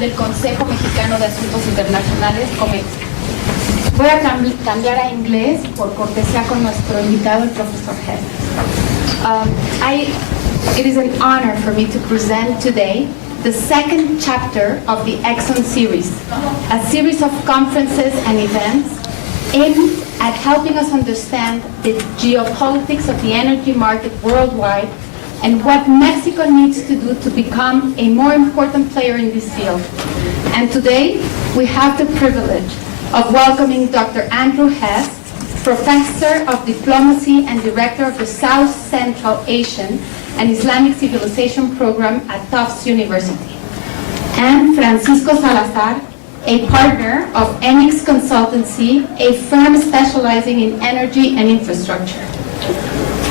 General del Consejo Mexicano de Asuntos Internacionales, Comentan. Voy a cambiar a inglés por cortesía con nuestro invitado, el profesor Hess. It is an honor for me to present today the second chapter of the Exxon series, a series of conferences and events aimed at helping us understand the geopolitics of the energy market worldwide and what Mexico needs to do to become a more important player in this field. And today, we have the privilege of welcoming Dr. Andrew Hess, Professor of Diplomacy and Director of the South Central Asian and Islamic Civilization Program at Tufts University, and Francisco Salazar, a partner of Enix Consultancy, a firm specializing in energy and infrastructure.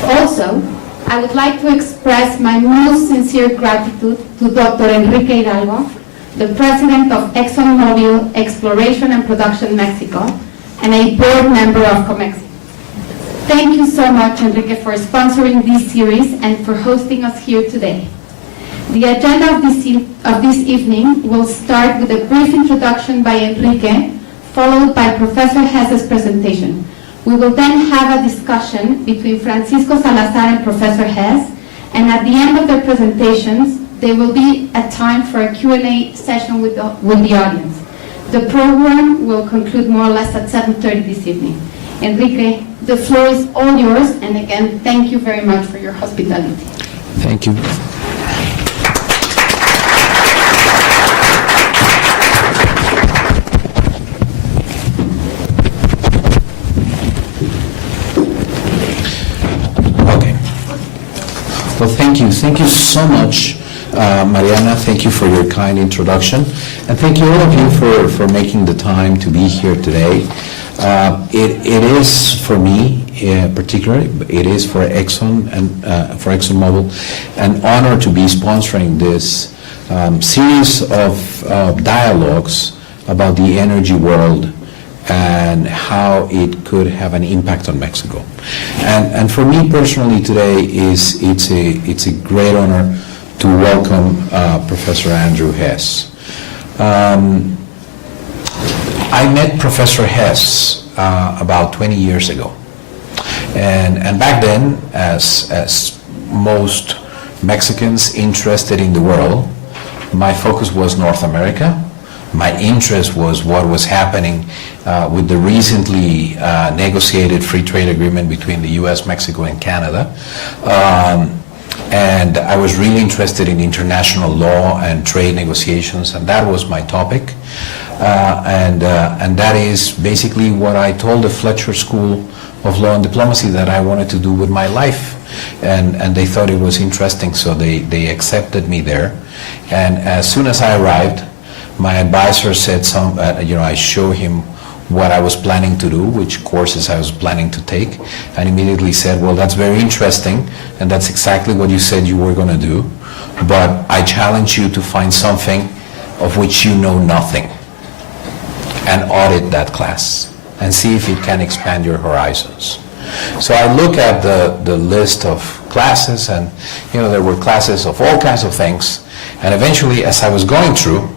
Also, I would like to express my most sincere gratitude to Dr. Enrique Hidalgo, the President of Exxon Mobil Exploration and Production Mexico, and a board member of Comex. Thank you so much, Enrique, for sponsoring this series and for hosting us here today. The agenda of this evening will start with a brief introduction by Enrique, followed by Professor Hess's presentation. We will then have a discussion between Francisco Salazar and Professor Hess, and at the end of their presentations, there will be a time for a Q&A session with the audience. The program will conclude more or less at 7:30 this evening. Enrique, the floor is all yours, and again, thank you very much for your hospitality. Thank you. Okay. Well, thank you. Thank you so much, Mariana. Thank you for your kind introduction. And thank you all of you for making the time to be here today. It is for me, particularly, it is for Exxon and for Exxon Mobil, an honor to be sponsoring this series of dialogues about the energy world and how it could have an impact on Mexico. And for me personally today, it's a great honor to welcome Professor Andrew Hess. I met Professor Hess about 20 years ago. And back then, as most Mexicans interested in the world, my focus was North America. My interest was what was happening with the recently negotiated free trade agreement between the US, Mexico, and Canada. And I was really interested in international law and trade negotiations, and that was my topic. And that is basically what I told the Fletcher School of Law and Diplomacy that I wanted to do with my life. And they thought it was interesting, so they accepted me there. And as soon as I arrived, my advisor said I show him what I was planning to do, which courses I was planning to take, and immediately said, well, that's very interesting, and that's exactly what you said you were going to do, but I challenge you to find something of which you know nothing and audit that class and see if it can expand your horizons. So I look at the list of classes, and there were classes of all kinds of things, and eventually, as I was going through,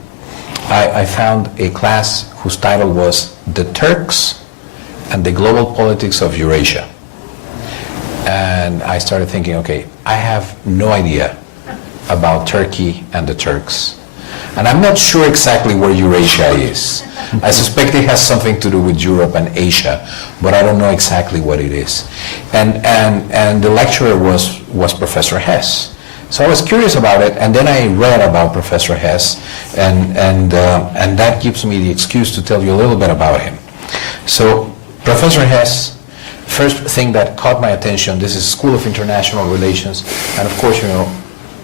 I found a class whose title was The Turks and the Global Politics of Eurasia. And I started thinking, okay, I have no idea about Turkey and the Turks. And I'm not sure exactly where Eurasia is. I suspect it has something to do with Europe and Asia, but I don't know exactly what it is. And the lecturer was Professor Hess. So I was curious about it, and then I read about Professor Hess, and that gives me the excuse to tell you a little bit about him. So Professor Hess, first thing that caught my attention, this is School of International Relations, and of course,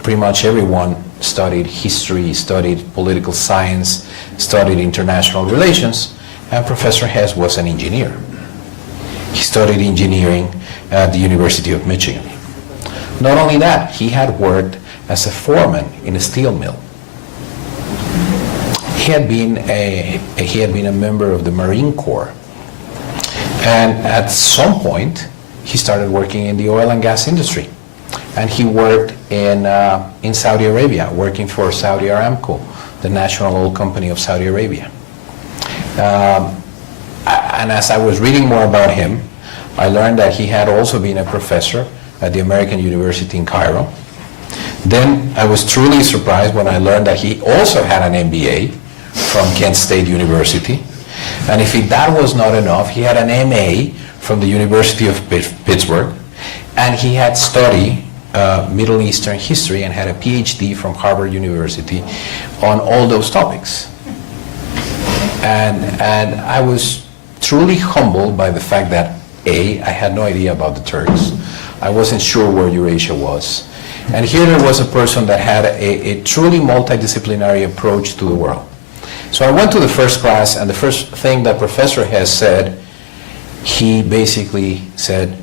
pretty much everyone studied history, studied political science, studied international relations, and Professor Hess was an engineer. He studied engineering at the University of Michigan. Not only that, he had worked as a foreman in a steel mill. He had been a member of the Marine Corps, and at some point he started working in the oil and gas industry, and he worked in Saudi Arabia, working for Saudi Aramco the national oil company of Saudi Arabia. And as I was reading more about him, I learned that he had also been a professor at the American University in Cairo. Then I was truly surprised when I learned that he also had an MBA from Kent State University. And if that was not enough, he had an MA from the University of Pittsburgh, and he had studied Middle Eastern history and had a PhD from Harvard University on all those topics. And I was truly humbled by the fact that I had no idea about the Turks. I wasn't sure where Eurasia was. And here there was a person that had a truly multidisciplinary approach to the world. So I went to the first class, and the first thing that Professor Hess said, he basically said,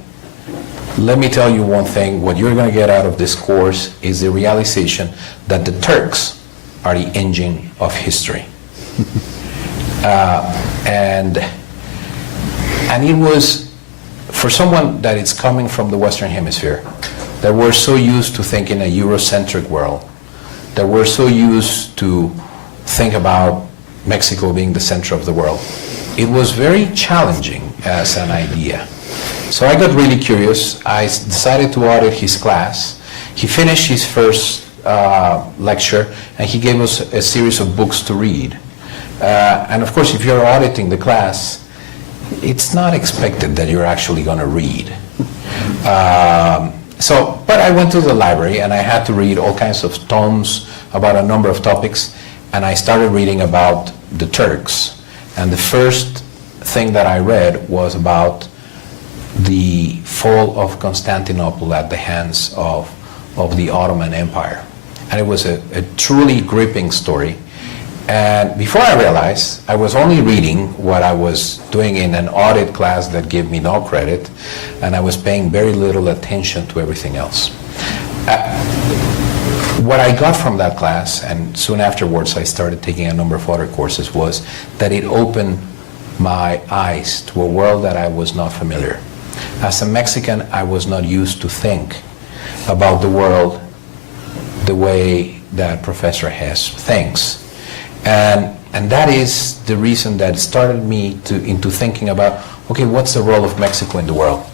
let me tell you one thing, what you're going to get out of this course is the realization that the Turks are the engine of history. And it was, for someone that is coming from the Western Hemisphere, that we're so used to think in a Eurocentric world, that we're so used to think about Mexico being the center of the world, it was very challenging as an idea. So I got really curious. I decided to audit his class. He finished his first lecture, and he gave us a series of books to read. And of course, if you're auditing the class, it's not expected that you're actually going to read. But I went to the library, and I had to read all kinds of tomes about a number of topics, and I started reading about the Turks. And the first thing that I read was about the fall of Constantinople at the hands of the Ottoman Empire. And it was a truly gripping story. And before I realized, I was only reading what I was doing in an audit class that gave me no credit, and I was paying very little attention to everything else. What I got from that class, and soon afterwards I started taking a number of other courses, was that it opened my eyes to a world that I was not familiar. As a Mexican, I was not used to think about the world the way that Professor Hess thinks. And that is the reason that started me into thinking about, okay, what's the role of Mexico in the world?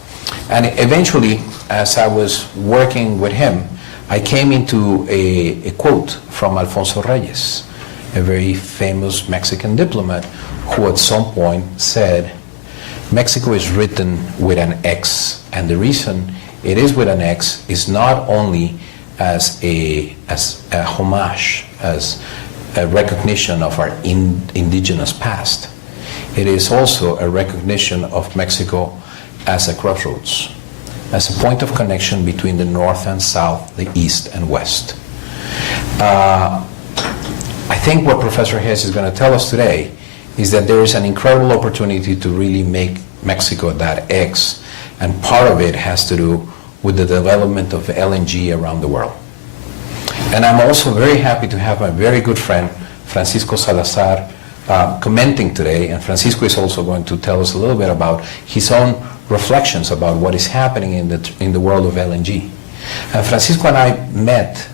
And eventually, as I was working with him, I came into a quote from Alfonso Reyes, a very famous Mexican diplomat, who at some point said, Mexico is written with an X, and the reason it is with an X is not only as a homage, as a recognition of our indigenous past. It is also a recognition of Mexico as a crossroads, as a point of connection between the north and south, the east and west. I think what Professor Hess is going to tell us today is that there is an incredible opportunity to really make Mexico that X, and part of it has to do with the development of LNG around the world. And I'm also very happy to have my very good friend, Francisco Salazar, commenting today, and Francisco is also going to tell us a little bit about his own reflections about what is happening in the world of LNG. And Francisco and I met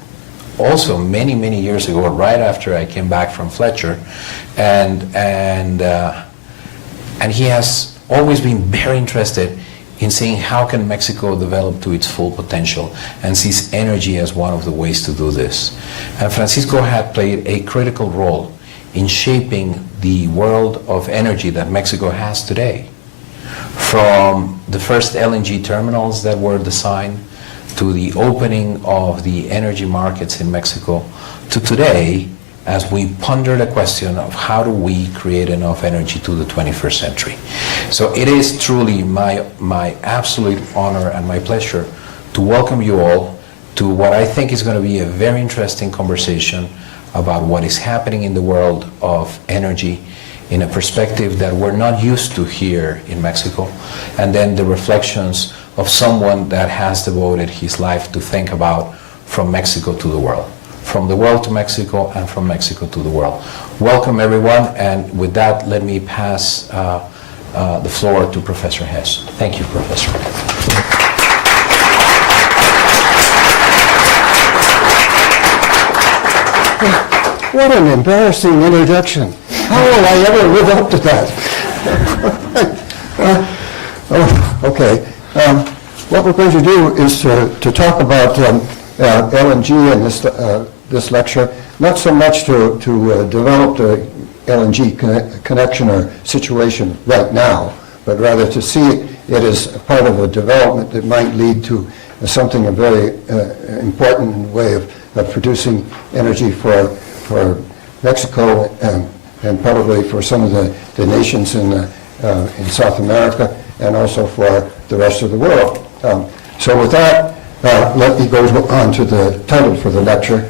also many, many years ago, right after I came back from Fletcher, and he has always been very interested in seeing how can Mexico develop to its full potential, and sees energy as one of the ways to do this. And Francisco had played a critical role in shaping the world of energy that Mexico has today. From the first LNG terminals that were designed, to the opening of the energy markets in Mexico, to today, as we ponder the question of how do we create enough energy to the 21st century. So it is truly my absolute honor and my pleasure to welcome you all to what I think is going to be a very interesting conversation about what is happening in the world of energy in a perspective that we're not used to here in Mexico, and then the reflections of someone that has devoted his life to think about from Mexico to the world. From the world to Mexico, and from Mexico to the world. Welcome everyone, and with that, let me pass the floor to Professor Hess. Thank you, Professor. What an embarrassing introduction. How will I ever live up to that? Okay. What we're going to do is to talk about LNG in this lecture, not so much to develop the LNG connection or situation right now, but rather to see it as part of a development that might lead to something a very important way of producing energy for Mexico and probably for some of the nations in South America and also for the rest of the world. So with that, let me go on to the title for the lecture,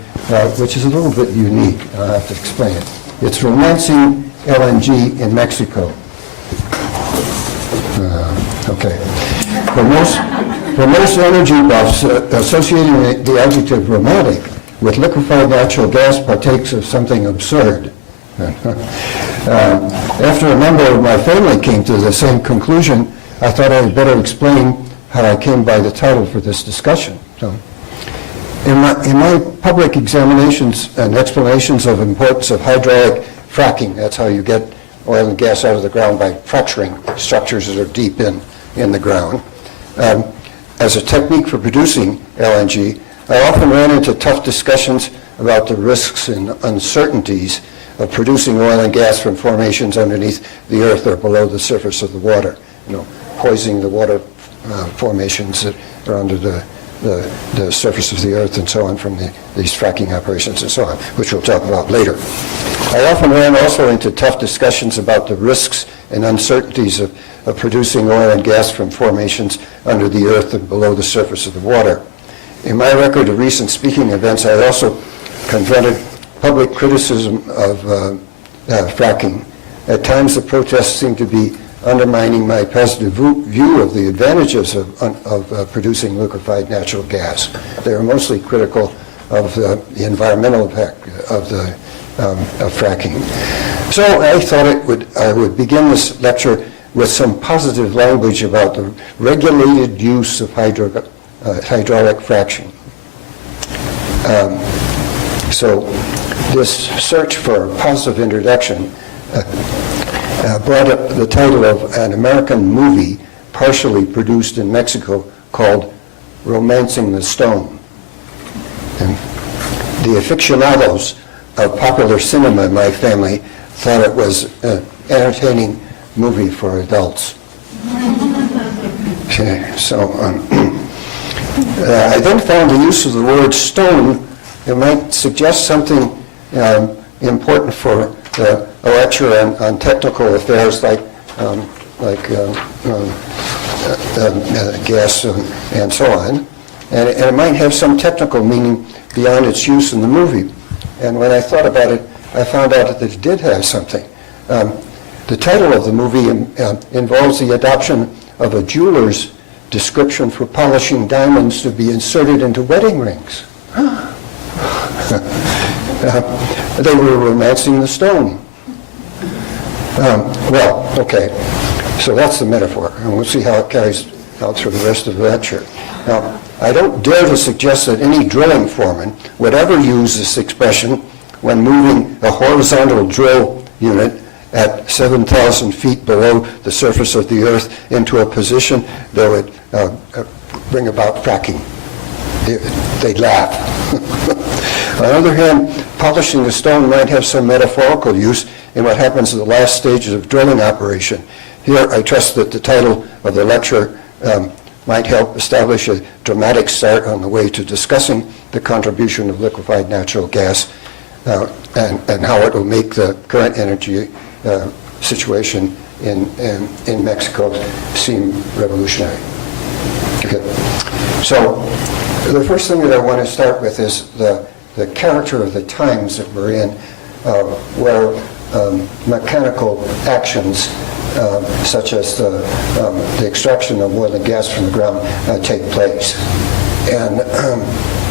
which is a little bit unique. I'll have to explain it. It's Romancing LNG in Mexico. Okay. For most energy buffs, associating the adjective romantic with liquefied natural gas partakes of something absurd. After a member of my family came to the same conclusion, I thought I'd better explain how I came by the title for this discussion. So, in my public examinations and explanations of importance of hydraulic fracking, that's how you get oil and gas out of the ground by fracturing structures that are deep in the ground. As a technique for producing LNG, I often ran into tough discussions about the risks and uncertainties of producing oil and gas from formations underneath the earth or below the surface of the water, poisoning the water formations that are under the surface of the earth and so on from these fracking operations and so on, which we'll talk about later. I often ran also into tough discussions about the risks and uncertainties of producing oil and gas from formations under the earth and below the surface of the water. In my record of recent speaking events, I also confronted public criticism of fracking. At times, the protests seemed to be undermining my positive view of the advantages of producing liquefied natural gas. They were mostly critical of the environmental impact of fracking. So I thought I would begin this lecture with some positive language about the regulated use of hydraulic fracking. So this search for a positive introduction brought up the title of an American movie partially produced in Mexico called Romancing the Stone. And the aficionados of popular cinema in my family thought it was an entertaining movie for adults. Okay, so I then found the use of the word stone, it might suggest something important for a lecture on technical affairs like gas and so on. And it might have some technical meaning beyond its use in the movie. And when I thought about it, I found out that it did have something. The title of the movie involves the adoption of a jeweler's description for polishing diamonds to be inserted into wedding rings. They were romancing the stone. Well, okay, so that's the metaphor, and we'll see how it carries out through the rest of the lecture. Now, I don't dare to suggest that any drilling foreman would ever use this expression when moving a horizontal drill unit at 7,000 feet below the surface of the earth into a position that would bring about fracking. They'd laugh. On the other hand, polishing the stone might have some metaphorical use in what happens in the last stages of drilling operation. Here, I trust that the title of the lecture might help establish a dramatic start on the way to discussing the contribution of liquefied natural gas and how it will make the current energy situation in Mexico seem revolutionary. Okay. So the first thing that I want to start with is the character of the times that we're in, where mechanical actions such as the extraction of oil and gas from the ground take place. And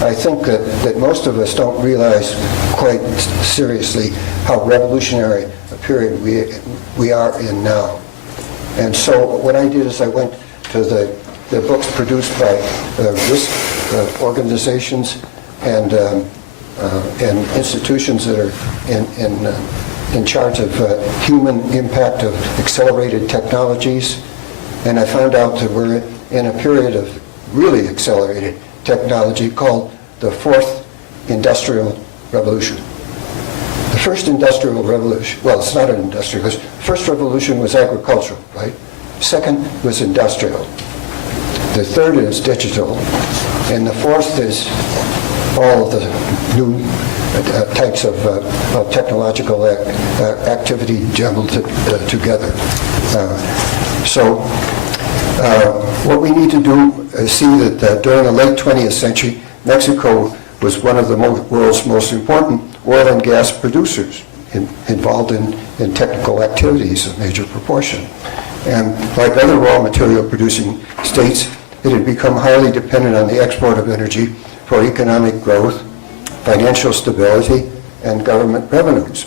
I think that most of us don't realize quite seriously how revolutionary a period we are in now. And so what I did is I went to the books produced by risk organizations and and institutions that are in charge of human impact of accelerated technologies. And I found out that we're in a period of really accelerated technology called the fourth industrial revolution. The first industrial revolution, well, it's not an industrial, because first revolution was agricultural, right? Second was industrial. The third is digital. And the fourth is all of the new types of technological activity jumbled together. So what we need to do is see that during the late 20th century, Mexico was one of the world's most important oil and gas producers involved in technical activities of major proportion. And like other raw material producing states, it had become highly dependent on the export of energy for economic growth, financial stability, and government revenues.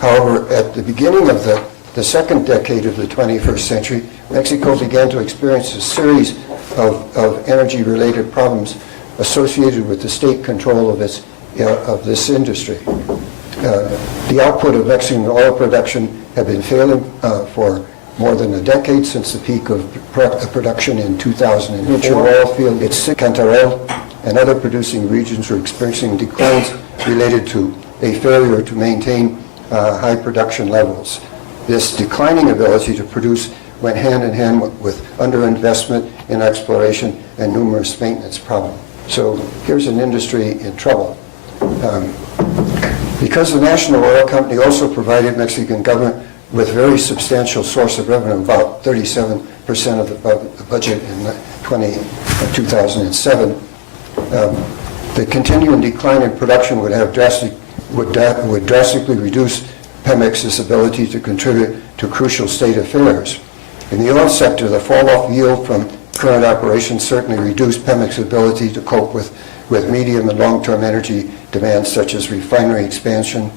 However, at the beginning of the second decade of the 21st century, Mexico began to experience a series of energy-related problems associated with the state control of this industry. The output of Mexican oil production had been failing for more than a decade since the peak of production in 2004. Major oil field, its Cantarell and other producing regions were experiencing declines related to a failure to maintain high production levels. This declining ability to produce went hand in hand with underinvestment in exploration and numerous maintenance problems. So here's an industry in trouble. Because the national oil company also provided Mexican government with very substantial source of revenue, about 37% of the budget in 2007, the continuing decline in production would drastically reduce Pemex's ability to contribute to crucial state affairs. In the oil sector, the fall-off yield from current operations certainly reduced Pemex's ability to cope with medium and long-term energy demands such as refinery expansion,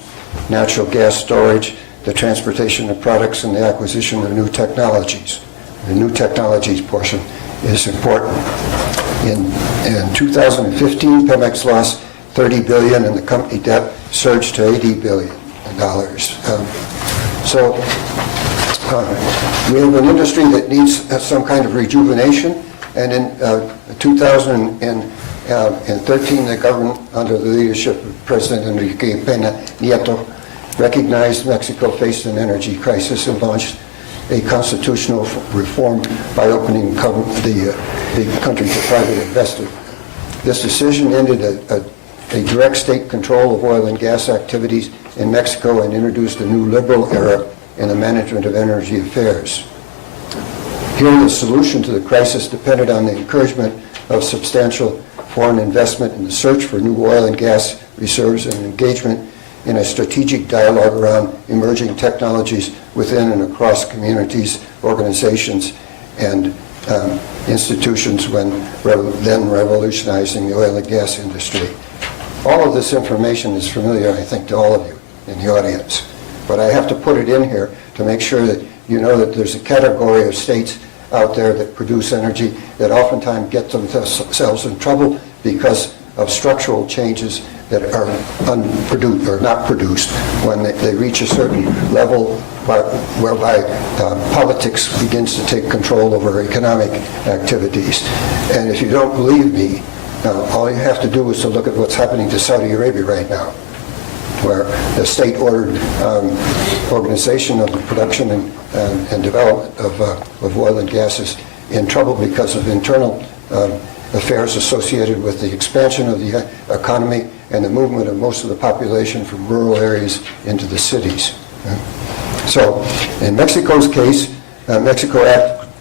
natural gas storage, the transportation of products, and the acquisition of new technologies. The new technologies portion is important. In 2015, Pemex lost $30 billion and the company debt surged to $80 billion. So we have an industry that needs some kind of rejuvenation, and in 2013 the government, under the leadership of President Enrique Nieto, recognized Mexico faced an energy crisis and launched a constitutional reform by opening the country to private investors. This decision ended a direct state control of oil and gas activities in Mexico and introduced a new liberal era in the management of energy affairs. Here, the solution to the crisis depended on the encouragement of substantial foreign investment in the search for new oil and gas reserves and engagement in a strategic dialogue around emerging technologies within and across communities, organizations, and institutions when then revolutionizing the oil and gas industry. All of this information is familiar, I think, to all of you in the audience. But I have to put it in here to make sure that you know that there's a category of states out there that produce energy that oftentimes get themselves in trouble because of structural changes that are unproduced or not produced when they reach a certain level whereby politics begins to take control over economic activities. And if you don't believe me, all you have to do is to look at what's happening to Saudi Arabia right now, where the state-ordered organization of the production and development of oil and gas is in trouble because of internal affairs associated with the expansion of the economy and the movement of most of the population from rural areas into the cities. So, in Mexico's case, Mexico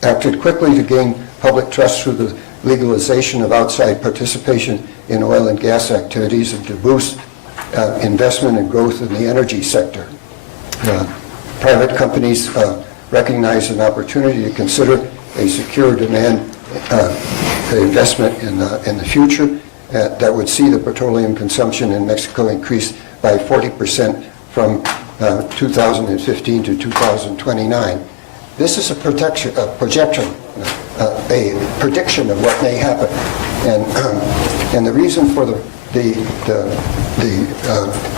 acted quickly to gain public trust through the legalization of outside participation in oil and gas activities and to boost investment and growth in the energy sector. Private companies recognize an opportunity to consider a secure demand investment in the future that would see the petroleum consumption in Mexico increase by 40% from 2015 to 2029. This is a prediction of what may happen. And the reason for the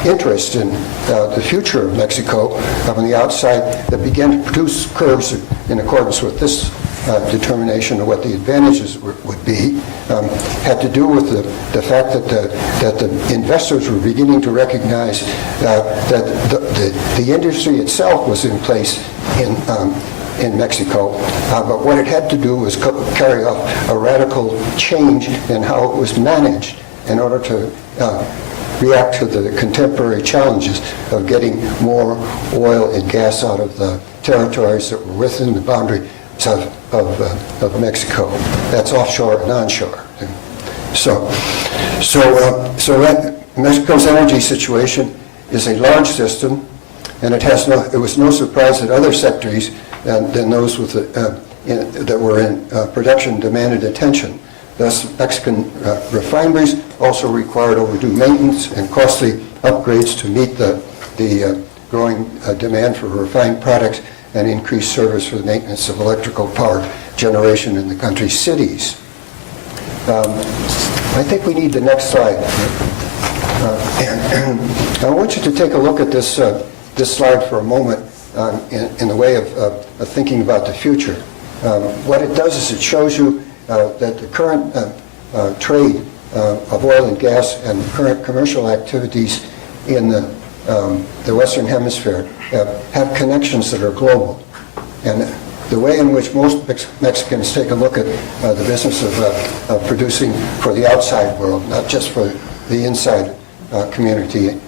interest in the future of Mexico on the outside that began to produce curves in accordance with this determination of what the advantages would be had to do with the fact that the investors were beginning to recognize that the industry itself was in place in Mexico, but what it had to do was carry out a radical change in how it was managed in order to react to the contemporary challenges of getting more oil and gas out of the territories that were within the boundary of Mexico. That's offshore and onshore. So that Mexico's energy situation is a large system, and it was no surprise that other sectors than those that were in production demanded attention. Thus, Mexican refineries also required overdue maintenance and costly upgrades to meet the growing demand for refined products and increased service for the maintenance of electrical power generation in the country's cities. I think we need the next slide. And I want you to take a look at this slide for a moment in the way of thinking about the future. What it does is it shows you that the current trade of oil and gas and current commercial activities in the Western Hemisphere have connections that are global. And the way in which most Mexicans take a look at the business of producing for the outside world, not just for the inside community,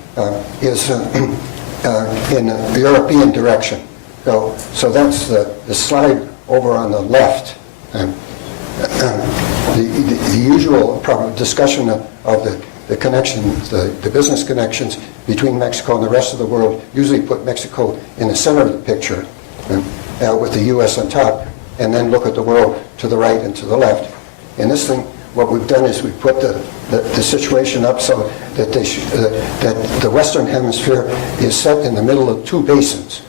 is in the European direction. So that's the slide over on the left. The usual discussion of the connections, the business connections between Mexico and the rest of the world usually put Mexico in the center of the picture with the U.S. on top, and then look at the world to the right and to the left. In this thing, what we've done is we've put the situation up so that that the Western Hemisphere is set in the middle of two basins.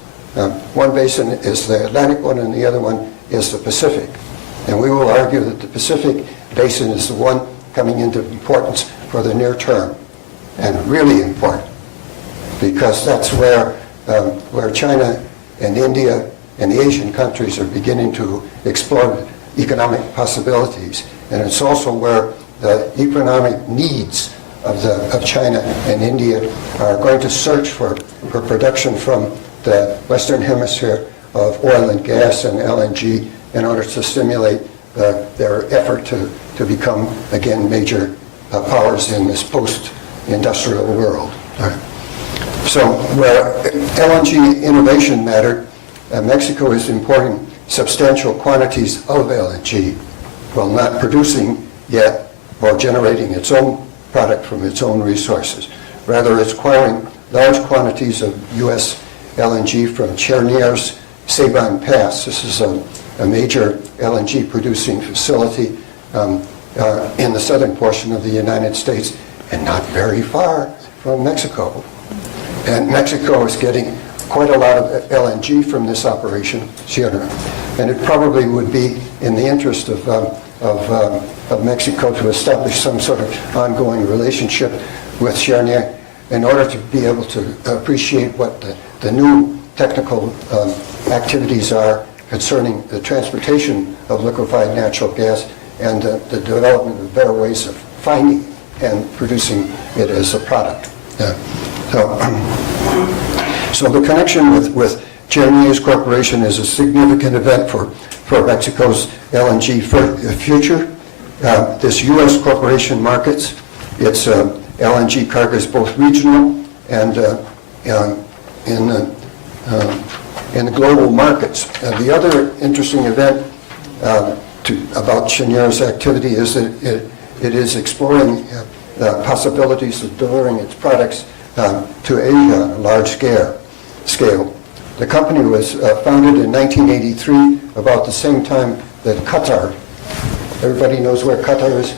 One basin is the Atlantic one, and the other one is the Pacific. And we will argue that the Pacific basin is the one coming into importance for the near term, and really important, because that's where China and India and the Asian countries are beginning to explore economic possibilities. And it's also where the economic needs of China and India are going to search for production from the Western Hemisphere of oil and gas and LNG in order to stimulate their effort to become, again, major powers in this post-industrial world. So where LNG innovation mattered, Mexico is importing substantial quantities of LNG while not producing yet or generating its own product from its own resources. Rather, it's acquiring large quantities of U.S. LNG from Chernier's Saban Pass. This is a major LNG producing facility in the southern portion of the United States and not very far from Mexico. And Mexico is getting quite a lot of LNG from this operation, and it probably would be in the interest of Mexico to establish some sort of ongoing relationship with Cheniere in order to be able to appreciate what the new technical activities are concerning the transportation of liquefied natural gas and the development of better ways of finding and producing it as a product. So the connection with Cheniere's Corporation is a significant event for Mexico's LNG future. This U.S. corporation markets its LNG cargoes both regional and in the global markets. The other interesting event about Cheniere's activity is that it is exploring possibilities of delivering its products to Asia on a large scale. The company was founded in 1983, about the same time that Qatar. Everybody knows where Qatar is?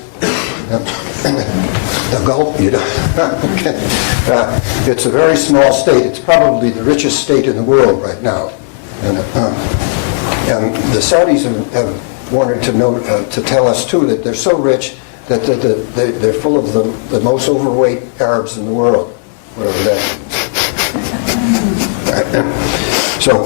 The Gulf, you know. Okay. It's a very small state. It's probably the richest state in the world right now. And the Saudis have wanted to tell us too that they're so rich that they're full of the most overweight Arabs in the world, whatever that is. So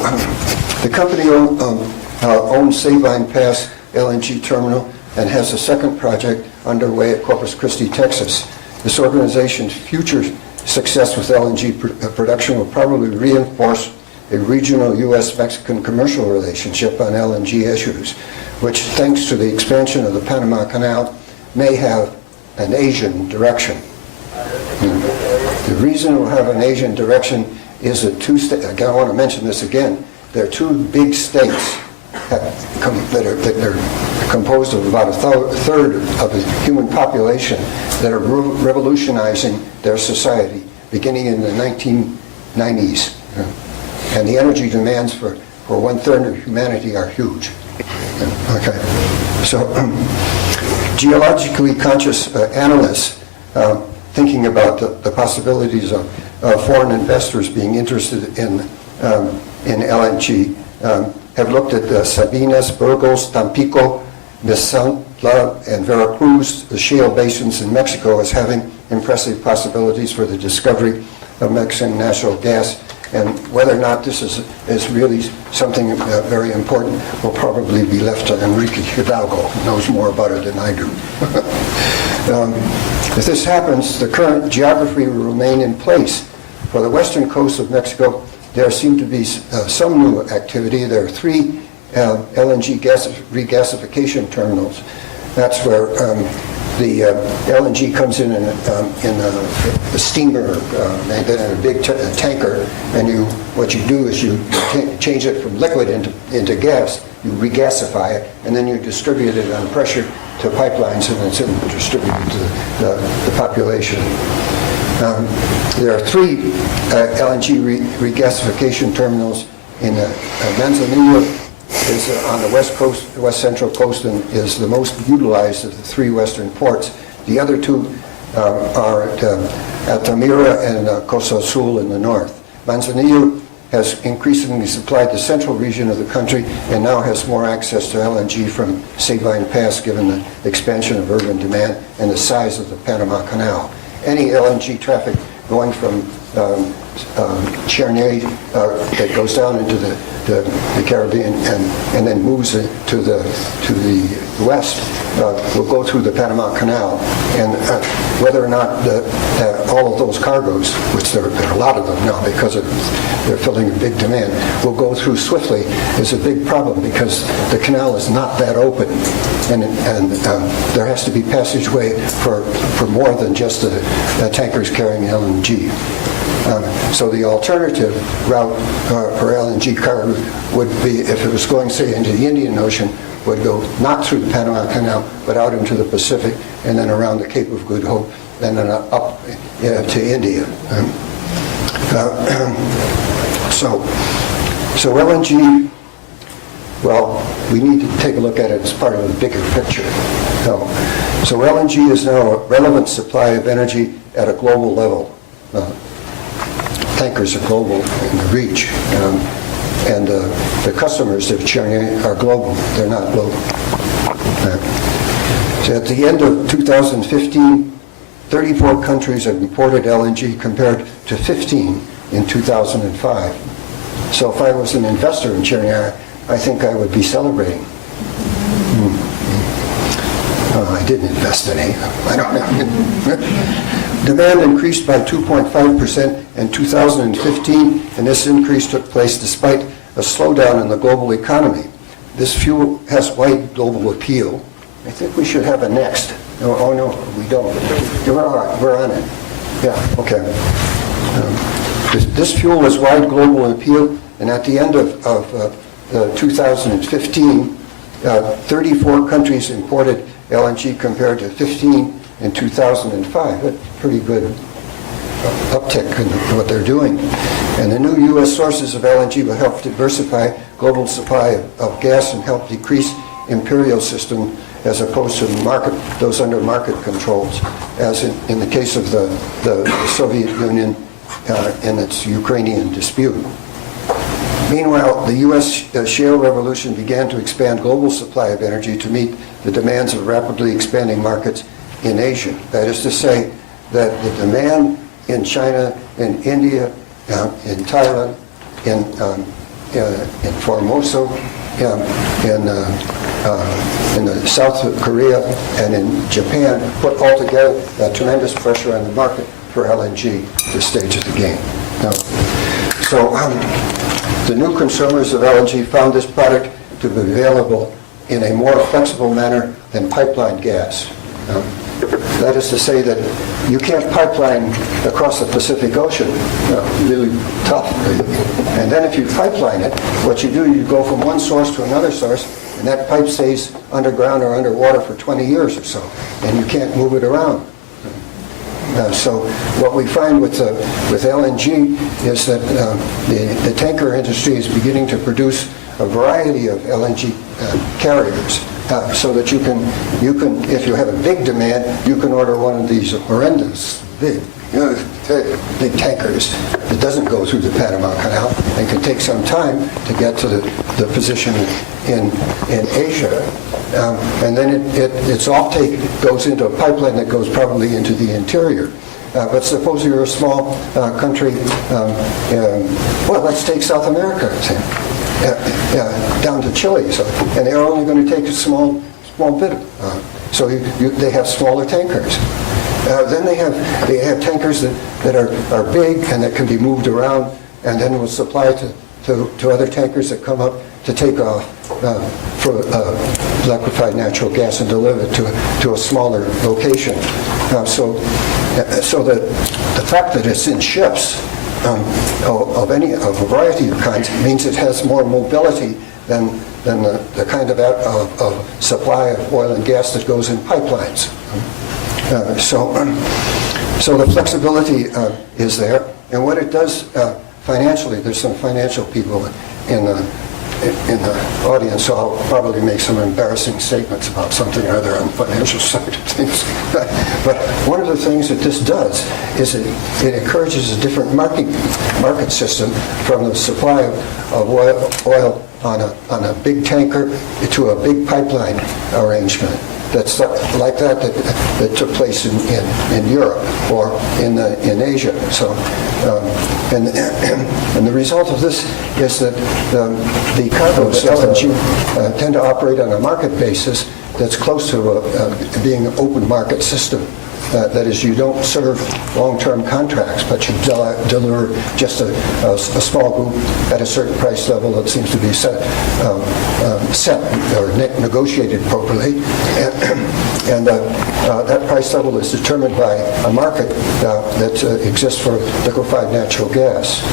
the company owns Sabine Pass LNG terminal and has a second project underway at Corpus Christi, Texas. This organization's future success with LNG production will probably reinforce a regional U.S.-Mexican commercial relationship on LNG issues, which, thanks to the expansion of the Panama Canal, may have an Asian direction. The reason it will have an Asian direction is that I want to mention this again, there are two big states that are composed of about a third of the human population that are revolutionizing their society beginning in the 1990s. And the energy demands for 1/3 of humanity are huge. Okay. So geologically conscious analysts thinking about the possibilities of foreign investors being interested in LNG have looked at Sabinas, Burgos, Tampico, Misantla, and Veracruz, the shale basins in Mexico, as having impressive possibilities for the discovery of Mexican natural gas. And whether or not this is really something very important will probably be left to Enrique Hidalgo, who knows more about it than I do. If this happens, the current geography will remain in place. For the western coast of Mexico, there seem to be some new activity. There are 3 LNG regasification terminals. That's where the LNG comes in a steamer, and then in a big tanker, and what you do is you change it from liquid into gas. You regasify it, and then you distribute it on pressure to pipelines, and it's distributed to the population. There are 3 LNG regasification terminals in Manzanillo is on the west coast, west central coast, and is the most utilized of the 3 western ports. The other 2 are at Altamira and Costa Azul in the north. Manzanillo has increasingly supplied the central region of the country and now has more access to LNG from Sabine Pass given the expansion of urban demand and the size of the Panama Canal. Any LNG traffic going from Cherney that goes down into the Caribbean and then moves to the west will go through the Panama Canal. And whether or not all of those cargoes, which there are a lot of them now because they're filling a big demand, will go through swiftly is a big problem because the canal is not that open, and there has to be passageway for more than just the tankers carrying LNG. So the alternative route for LNG cargo would be, if it was going, say, into the Indian Ocean, would go not through the Panama Canal, but out into the Pacific, and then around the Cape of Good Hope, and then up to India. So LNG, well, we need to take a look at it as part of the bigger picture. So LNG is now a relevant supply of energy at a global level. Tankers are global in the reach, and the customers of Cherney are global. They're not global. So at the end of 2015, 34 countries have imported LNG compared to 15 in 2005. So if I was an investor in Cherney, I think I would be celebrating. I didn't invest any. I don't know. Demand increased by 2.5% in 2015, and this increase took place despite a slowdown in the global economy. This fuel has wide global appeal. I think we should have a next. Oh no, we don't. We're on it. Yeah, okay. This fuel has wide global appeal, and at the end of 2015, 34 countries imported LNG compared to 15 in 2005. That's pretty good uptick in what they're doing. And the new U.S. sources of LNG will help diversify global supply of gas and help decrease imperial system as opposed to those under market controls, as in the case of the Soviet Union in its Ukrainian dispute. Meanwhile, the U.S. shale revolution began to expand global supply of energy to meet the demands of rapidly expanding markets in Asia. That is to say that the demand in China, in India, in Thailand, in Formosa, in the South Korea, and in Japan put altogether tremendous pressure on the market for LNG at this stage of the game. Now, so the new consumers of LNG found this product to be available in a more flexible manner than pipeline gas. That is to say that you can't pipeline across the Pacific Ocean, really tough. And then if you pipeline it, what you do, you go from one source to another source, and that pipe stays underground or underwater for 20 years or so, and you can't move it around. So what we find with LNG is that the tanker industry is beginning to produce a variety of LNG carriers, so that you can, if you have a big demand, you can order one of these horrendous big tankers that doesn't go through the Panama Canal and can take some time to get to the position in Asia. And then its offtake goes into a pipeline that goes probably into the interior. But suppose you're a small country, well, let's take South America, down to Chile, and they're only going to take a small bit. So they have smaller tankers. Then they have tankers that are big and that can be moved around, and then will supply to other tankers that come up to take off for liquefied natural gas and deliver it to a smaller location. So the fact that it's in ships of a variety of kinds means it has more mobility than the kind of supply of oil and gas that goes in pipelines. So the flexibility is there, and what it does financially, there's some financial people in the audience, so I'll probably make some embarrassing statements about something or other on the financial side of things. But one of the things that this does is it encourages a different market system from the supply of oil on a big tanker to a big pipeline arrangement. That's like that took place in Europe or in Asia. So, and the result of this is that the cargoes tend to operate on a market basis that's close to being an open market system. That is, you don't serve long-term contracts, but you deliver just a small group at a certain price level that seems to be set or negotiated appropriately. And that price level is determined by a market that exists for liquefied natural gas.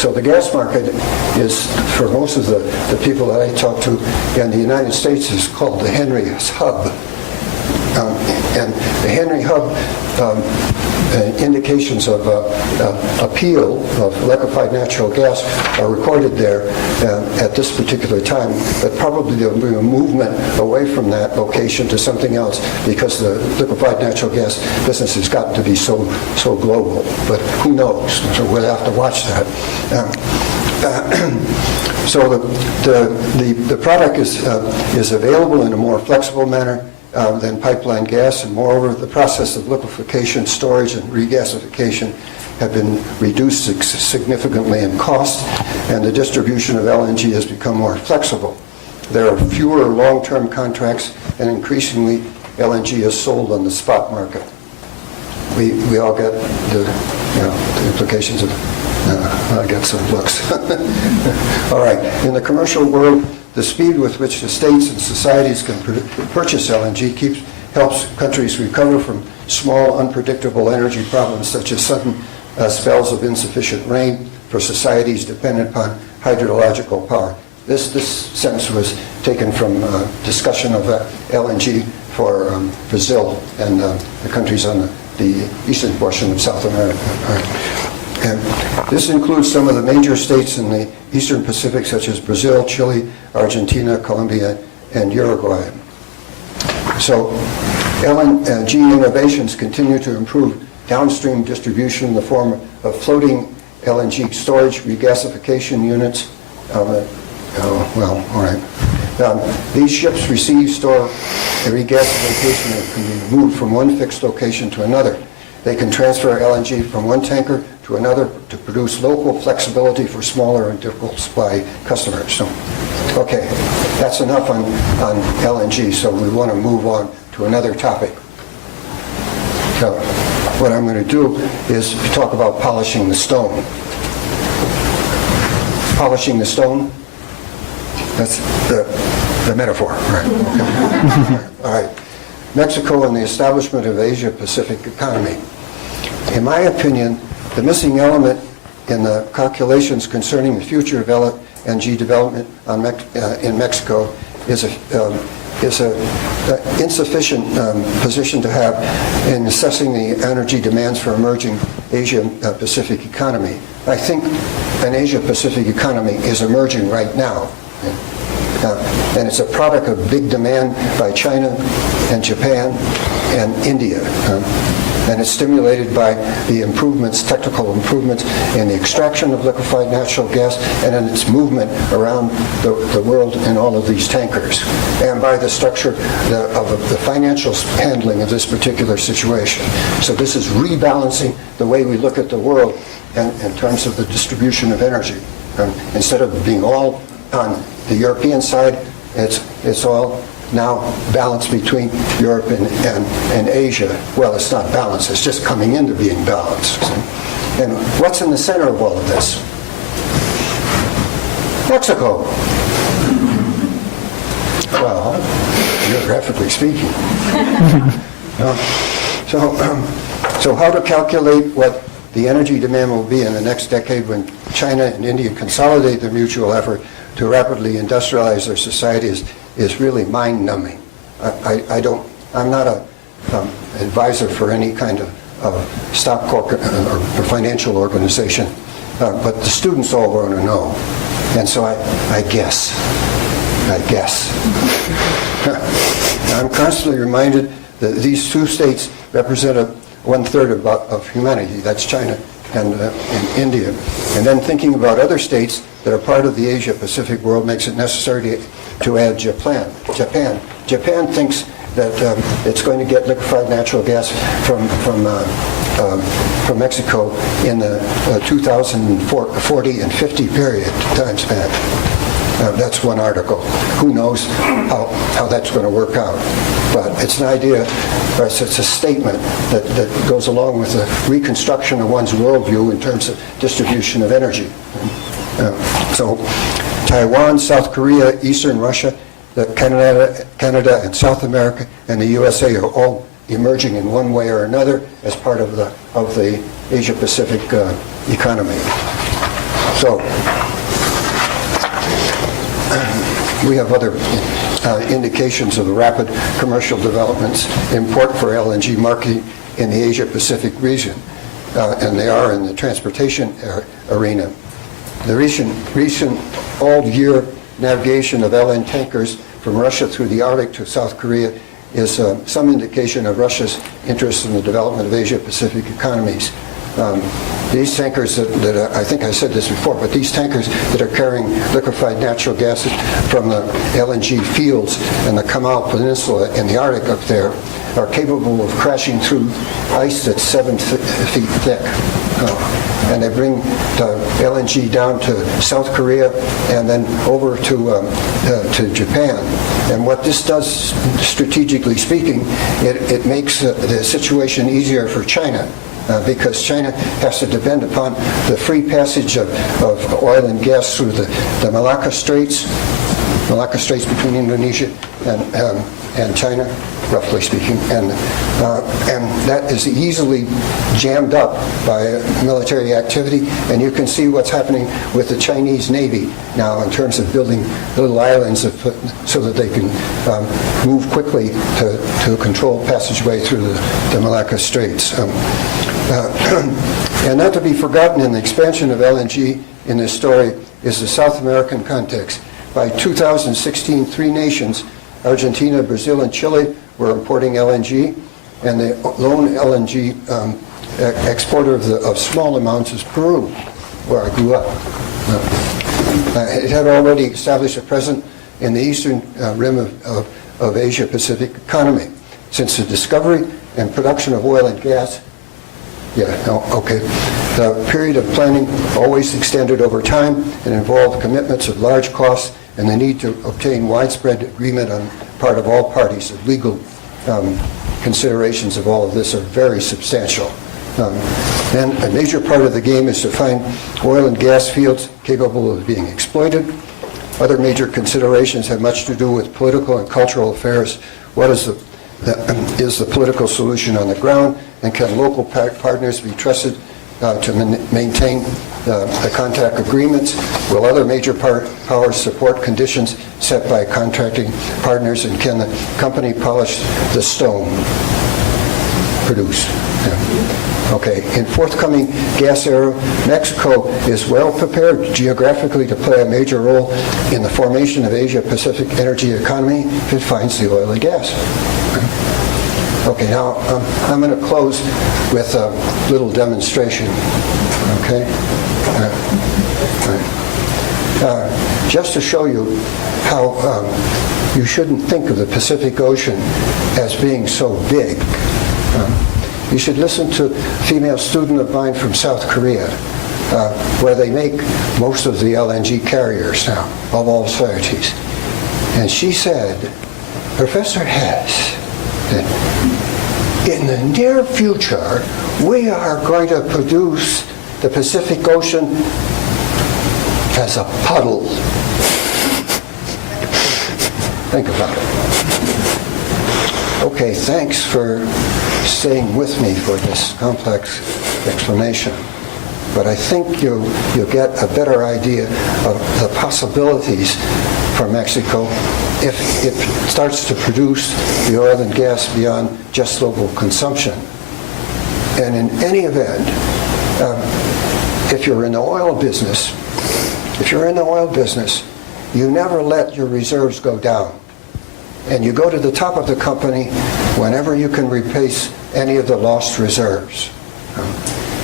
So the gas market is, for most of the people that I talk to in the United States, is called the Henry Hub. And the Henry Hub indications of appeal of liquefied natural gas are recorded there at this particular time, but probably there will be a movement away from that location to something else because the liquefied natural gas business has gotten to be so global. But who knows? So we'll have to watch that. So the product is available in a more flexible manner than pipeline gas, and moreover, the process of liquefaction, storage, and regasification have been reduced significantly in cost, and the distribution of LNG has become more flexible. There are fewer long-term contracts, and increasingly, LNG is sold on the spot market. We all get the implications of, I get some looks. All right, in the commercial world, the speed with which the states and societies can purchase LNG helps countries recover from small, unpredictable energy problems such as sudden spells of insufficient rain for societies dependent upon hydrological power. This sentence was taken from a discussion of LNG for Brazil and the countries on the eastern portion of South America. And this includes some of the major states in the Eastern Pacific, such as Brazil, Chile, Argentina, Colombia, and Uruguay. So LNG innovations continue to improve downstream distribution in the form of floating LNG storage regasification units. These ships receive, store, and regasification and can be moved from one fixed location to another. They can transfer LNG from one tanker to another to produce local flexibility for smaller and difficult supply customers. So, okay, that's enough on LNG, so we want to move on to another topic. So, what I'm going to do is talk about polishing the stone. Polishing the stone, that's the metaphor, right? Okay. All right. Mexico and the establishment of Asia-Pacific economy. In my opinion, the missing element in the calculations concerning the future of LNG development in Mexico is an insufficient position to have in assessing the energy demands for emerging Asia-Pacific economy. I think an Asia-Pacific economy is emerging right now. And it's a product of big demand by China and Japan and India. And it's stimulated by the improvements, technical improvements in the extraction of liquefied natural gas and in its movement around the world in all of these tankers, and by the structure of the financial handling of this particular situation. So this is rebalancing the way we look at the world in terms of the distribution of energy. Instead of being all on the European side, it's all now balanced between Europe and Asia. Well, it's not balanced, it's just coming into being balanced. And what's in the center of all of this? Mexico. Well, geographically speaking. So how to calculate what the energy demand will be in the next decade when China and India consolidate their mutual effort to rapidly industrialize their society is really mind-numbing. I'm not an advisor for any kind of stock or financial organization, but the students all want to know. And so I guess. I'm constantly reminded that these two states represent one-third of humanity. That's China and India. And then thinking about other states that are part of the Asia-Pacific world makes it necessary to add Japan. Japan thinks that it's going to get liquefied natural gas from Mexico in the 2040 and 50 period time span. That's one article. Who knows how that's going to work out? But it's an idea, it's a statement that goes along with the reconstruction of one's worldview in terms of distribution of energy. So Taiwan, South Korea, Eastern Russia, Canada and South America and the USA are all emerging in one way or another as part of the Asia-Pacific economy. So we have other indications of the rapid commercial developments important for LNG marketing in the Asia-Pacific region, and they are in the transportation arena. The recent all-year navigation of LNG tankers from Russia through the Arctic to South Korea is some indication of Russia's interest in the development of Asia-Pacific economies. These tankers that I think I said this before, but these tankers that are carrying liquefied natural gases from the LNG fields and the Kamau Peninsula in the Arctic up there are capable of crashing through ice that's 7 feet thick. And they bring the LNG down to South Korea and then over to Japan. And what this does, strategically speaking, it makes the situation easier for China. Because China has to depend upon the free passage of oil and gas through the Malacca Straits between Indonesia and China, roughly speaking, and that is easily jammed up by military activity, and you can see what's happening with the Chinese Navy now in terms of building little islands so that they can move quickly to control passageway through the Malacca Straits. And not to be forgotten in the expansion of LNG in this story is the South American context. By 2016, 3 nations, Argentina, Brazil, and Chile, were importing LNG, and the lone LNG exporter of small amounts is Peru, where I grew up. It had already established a presence in the eastern rim of Asia-Pacific economy. Since the discovery and production of oil and gas, the period of planning always extended over time and involved commitments of large costs and the need to obtain widespread agreement on part of all parties. The legal considerations of all of this are very substantial. Then a major part of the game is to find oil and gas fields capable of being exploited. Other major considerations have much to do with political and cultural affairs. What is the political solution on the ground, and can local partners be trusted to maintain the contact agreements? Will other major powers support conditions set by contracting partners, and can the company polish the stone produced? Okay, in forthcoming gas era, Mexico is well prepared geographically to play a major role in the formation of Asia-Pacific energy economy if it finds the oil and gas. Okay, now I'm going to close with a little demonstration. Okay, just to show you how you shouldn't think of the Pacific Ocean as being so big. You should listen to a female student of mine from South Korea, where they make most of the LNG carriers now, of all varieties. And she said, Professor Hess, in the near future, we are going to produce the Pacific Ocean as a puddle. Think about it. Okay, thanks for staying with me for this complex explanation. But I think you'll get a better idea of the possibilities for Mexico if it starts to produce the oil and gas beyond just local consumption. And in any event, if you're in the oil business, you never let your reserves go down. And you go to the top of the company whenever you can replace any of the lost reserves.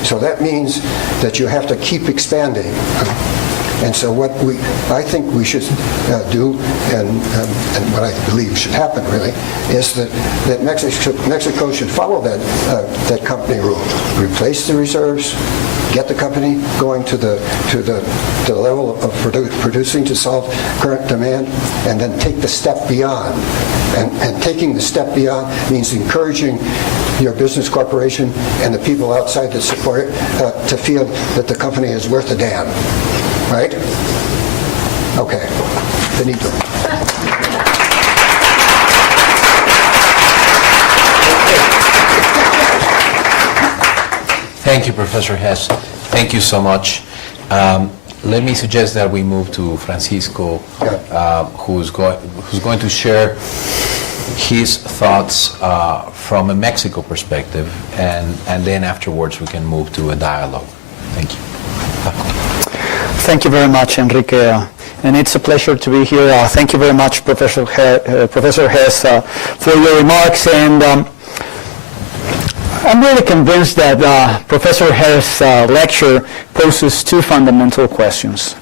So that means that you have to keep expanding. And so what I think we should do, and what I believe should happen really, is that Mexico should follow that company rule. Replace the reserves, get the company going to the level of producing to solve current demand, and then take the step beyond. And taking the step beyond means encouraging your business corporation and the people outside that support it to feel that the company is worth a damn. Right? Okay. Benito. Thank you, Professor Hess. Thank you so much. Let me suggest that we move to Francisco, who's going to share his thoughts from a Mexico perspective, and then afterwards we can move to a dialogue. Thank you. Thank you very much, Enrique, and it's a pleasure to be here. Thank you very much, Professor Hess, for your remarks, and I'm really convinced that Professor Hess' lecture poses two fundamental questions.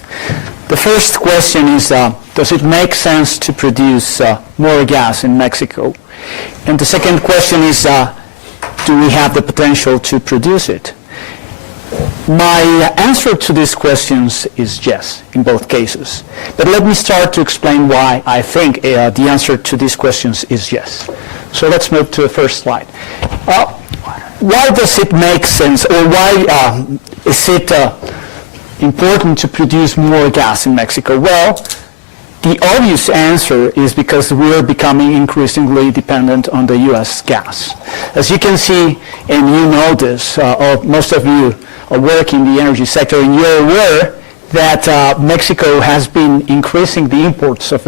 The first question is, does it make sense to produce more gas in Mexico? And the second question is, do we have the potential to produce it? My answer to these questions is yes, in both cases. But let me start to explain why I think the answer to these questions is yes. So let's move to the first slide. Why does it make sense, or why is it important to produce more gas in Mexico? Well, the obvious answer is because we're becoming increasingly dependent on the U.S. gas. As you can see, and you know this, most of you work in the energy sector, and you're aware that Mexico has been increasing the imports of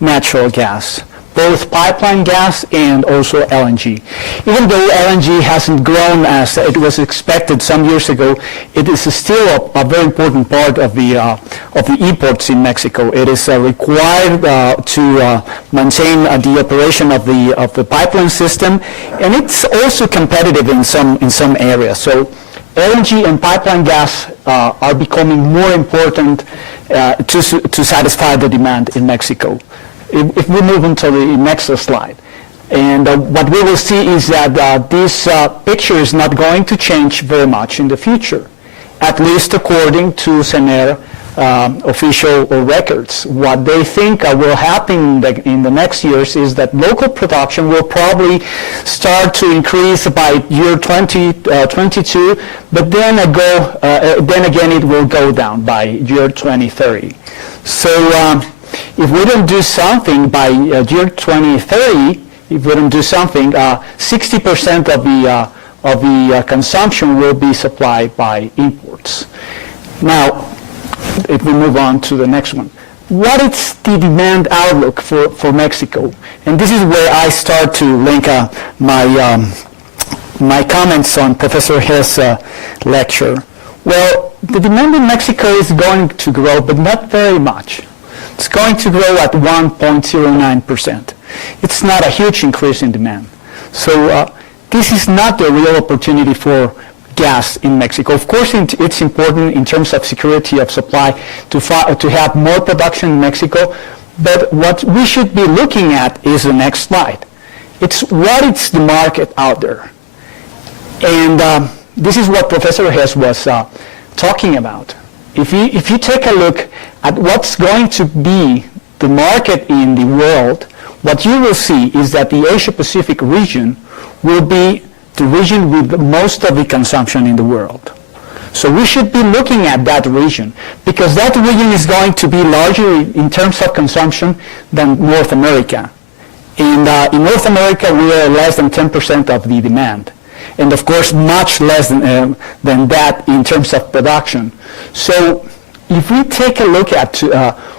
natural gas, both pipeline gas and also LNG. Even though LNG hasn't grown as it was expected some years ago, it is still a very important part of the imports in Mexico. It is required to maintain the operation of the pipeline system, and it's also competitive in some areas. So LNG and pipeline gas are becoming more important to satisfy the demand in Mexico. If we move on to the next slide. And what we will see is that this picture is not going to change very much in the future, at least according to CENER official records. What they think will happen in the next years is that local production will probably start to increase by year 2022, but then again it will go down by year 2030. So if we don't do something by year 2030, if we don't do something, 60% of the consumption will be supplied by imports. Now, if we move on to the next one, what is the demand outlook for Mexico? And this is where I start to link my comments on Professor Hess' lecture. Well, the demand in Mexico is going to grow, but not very much. It's going to grow at 1.09%. It's not a huge increase in demand. So this is not the real opportunity for gas in Mexico. Of course, it's important in terms of security of supply to have more production in Mexico, but what we should be looking at is the next slide. It's what is the market out there. And this is what Professor Hess was talking about. If you take a look at what's going to be the market in the world, what you will see is that the Asia-Pacific region will be the region with most of the consumption in the world. So we should be looking at that region, because that region is going to be larger in terms of consumption than North America. And in North America, we are less than 10% of the demand. And of course, much less than that in terms of production. So if we take a look at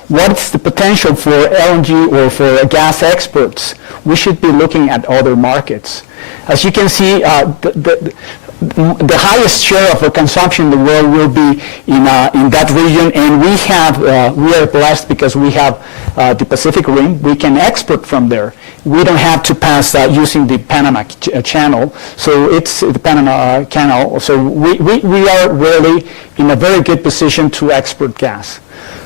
what's the potential for LNG or for gas exports, we should be looking at other markets. As you can see, the highest share of the consumption in the world will be in that region, and we are blessed because we have the Pacific Rim. We can export from there. We don't have to pass using the Panama Channel, so it's the Panama Canal. So we are really in a very good position to export gas.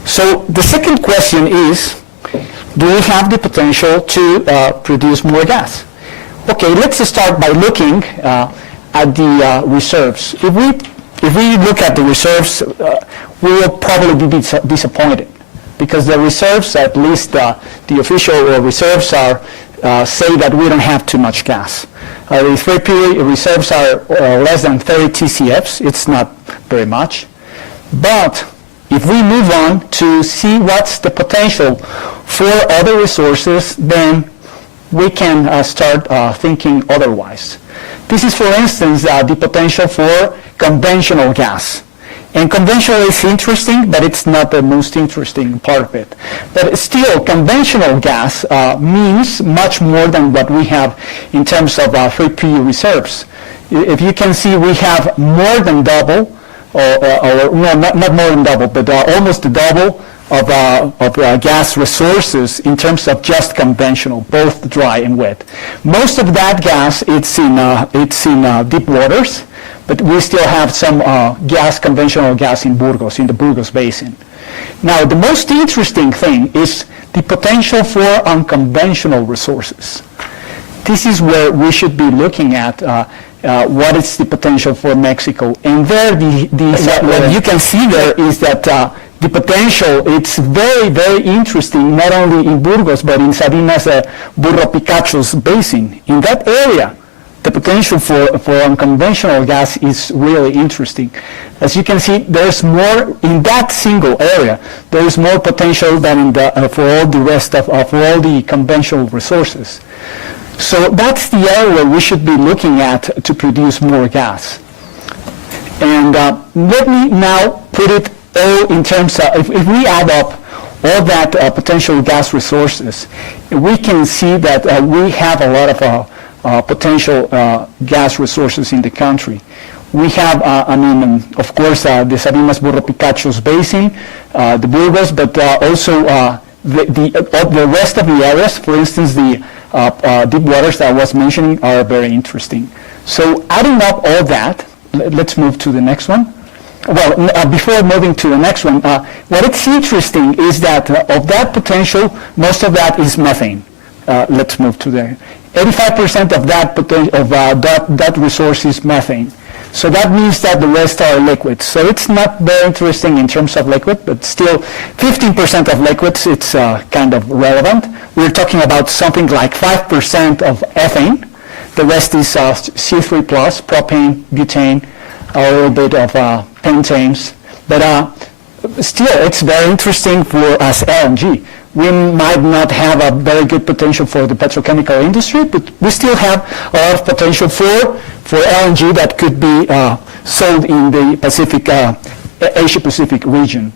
So the second question is, do we have the potential to produce more gas? Okay, let's start by looking at the reserves. If we look at the reserves, we will probably be disappointed, because the reserves, at least the official reserves, say that we don't have too much gas. The 3P reserves are less than 30 TCFs. It's not very much. But if we move on to see what's the potential for other resources, then we can start thinking otherwise. This is, for instance, the potential for conventional gas. And conventional is interesting, but it's not the most interesting part of it. But still, conventional gas means much more than what we have in terms of 3P reserves. If you can see, we have more than double, not more than double, but almost double of gas resources in terms of just conventional, both dry and wet. Most of that gas, it's in deep waters, but we still have some conventional gas in Burgos, in the Burgos Basin. Now, the most interesting thing is the potential for unconventional resources. This is where we should be looking at what is the potential for Mexico. And there, what you can see there is that the potential, it's very, very interesting, not only in Burgos, but in Sabinas Burro Picachos Basin. In that area, the potential for unconventional gas is really interesting. As you can see, there's more, in that single area, there is more potential than for all the rest of all the conventional resources. So that's the area where we should be looking at to produce more gas. And let me now put it all in terms of, if we add up all that potential gas resources, we can see that we have a lot of potential gas resources in the country. We have, of course, the Sabinas Burro Picachos Basin, the Burgos, but also the rest of the areas, for instance, the deep waters that I was mentioning, are very interesting. So adding up all that, let's move to the next one. before moving to the next one, what is interesting is that of that potential, most of that is methane. Let's move to there. 85% of that resource is methane. So that means that the rest are liquids. So it's not very interesting in terms of liquid, but still 15% of liquids, it's kind of relevant. We're talking about something like 5% of ethane. The rest is C3+, propane, butane, a little bit of pentanes. But still, it's very interesting for us LNG. We might not have a very good potential for the petrochemical industry, but we still have a lot of potential for LNG that could be sold in the Pacific, Asia-Pacific region.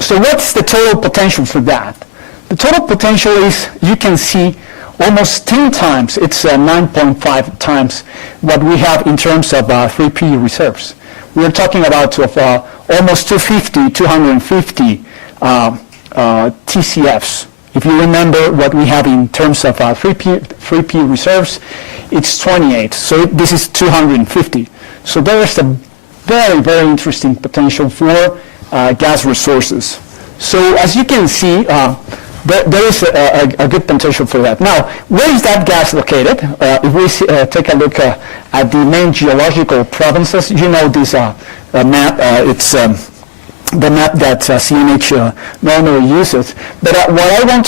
So what's the total potential for that? The total potential is, you can see, almost 10 times, it's 9.5 times what we have in terms of 3P reserves. We're talking about almost 250 TCFs. If you remember what we have in terms of 3P reserves, it's 28. So this is 250. So there is a very, very interesting potential for gas resources. So as you can see, there is a good potential for that. Now, where is that gas located? If we take a look at the main geological provinces, you know this map. It's the map that CNH normally uses. But what I want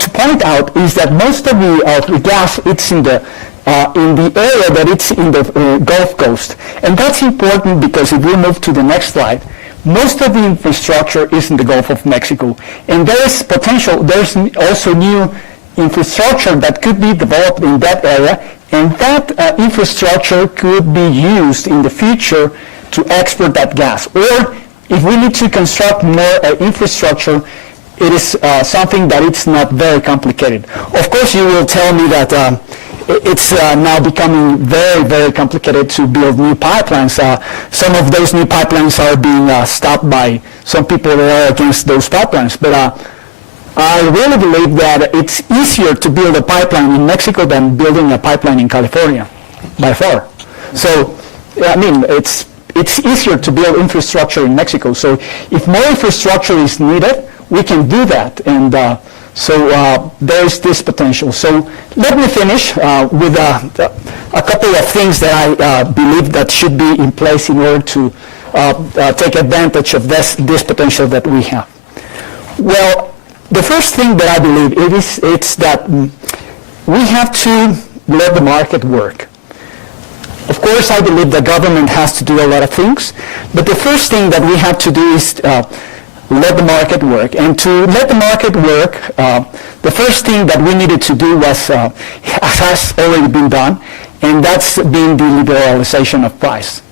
to point out is that most of the gas, it's in the area that it's in the Gulf Coast, and that's important because if we move to the next slide, most of the infrastructure is in the Gulf of Mexico, and there is potential. There's also new infrastructure that could be developed in that area, and that infrastructure could be used in the future to export that gas. Or if we need to construct more infrastructure, it is something that it's not very complicated. Of course, you will tell me that it's now becoming very, very complicated to build new pipelines. Some of those new pipelines are being stopped by some people that are against those pipelines. But I really believe that it's easier to build a pipeline in Mexico than building a pipeline in California, by far. So, I mean, it's easier to build infrastructure in Mexico. So if more infrastructure is needed, we can do that. And so there is this potential. So let me finish with a couple of things that I believe that should be in place in order to take advantage of this potential that we have. Well, the first thing that I believe it's that we have to let the market work. Of course, I believe the government has to do a lot of things, but the first thing that we have to do is let the market work. And to let the market work, the first thing that we needed to do was, has already been done, and that's been the liberalization of price.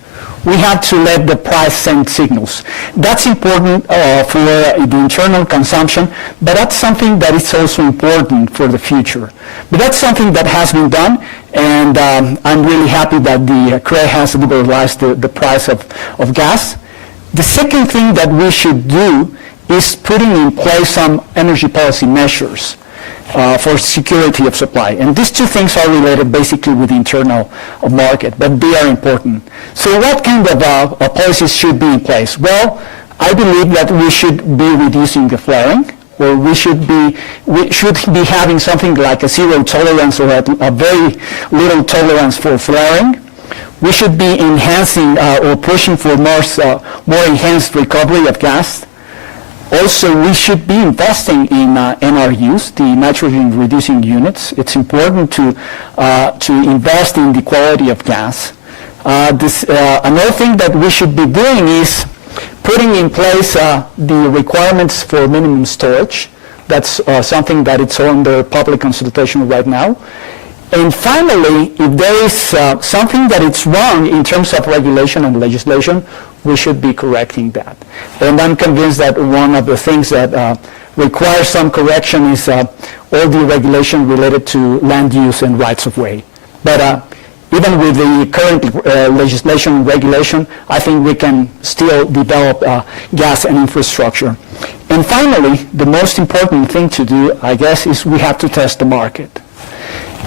We have to let the price send signals. That's important for the internal consumption, but that's something that is also important for the future. But that's something that has been done, and I'm really happy that the CRE has liberalized the price of gas. The second thing that we should do is putting in place some energy policy measures for security of supply. And these two things are related basically with the internal market, but they are important. So what kind of policies should be in place? Well, I believe that we should be reducing the flaring, or we should be having something like a zero tolerance or a very little tolerance for flaring. We should be enhancing or pushing for more enhanced recovery of gas. Also, we should be investing in NRUs, the nitrogen-reducing units. It's important to invest in the quality of gas. Another thing that we should be doing is putting in place the requirements for minimum storage. That's something that it's under public consultation right now. And finally, if there is something that is wrong in terms of regulation and legislation, we should be correcting that. And I'm convinced that one of the things that requires some correction is all the regulation related to land use and rights of way. But even with the current legislation and regulation, I think we can still develop gas and infrastructure. And finally, the most important thing to do, I guess, is we have to test the market.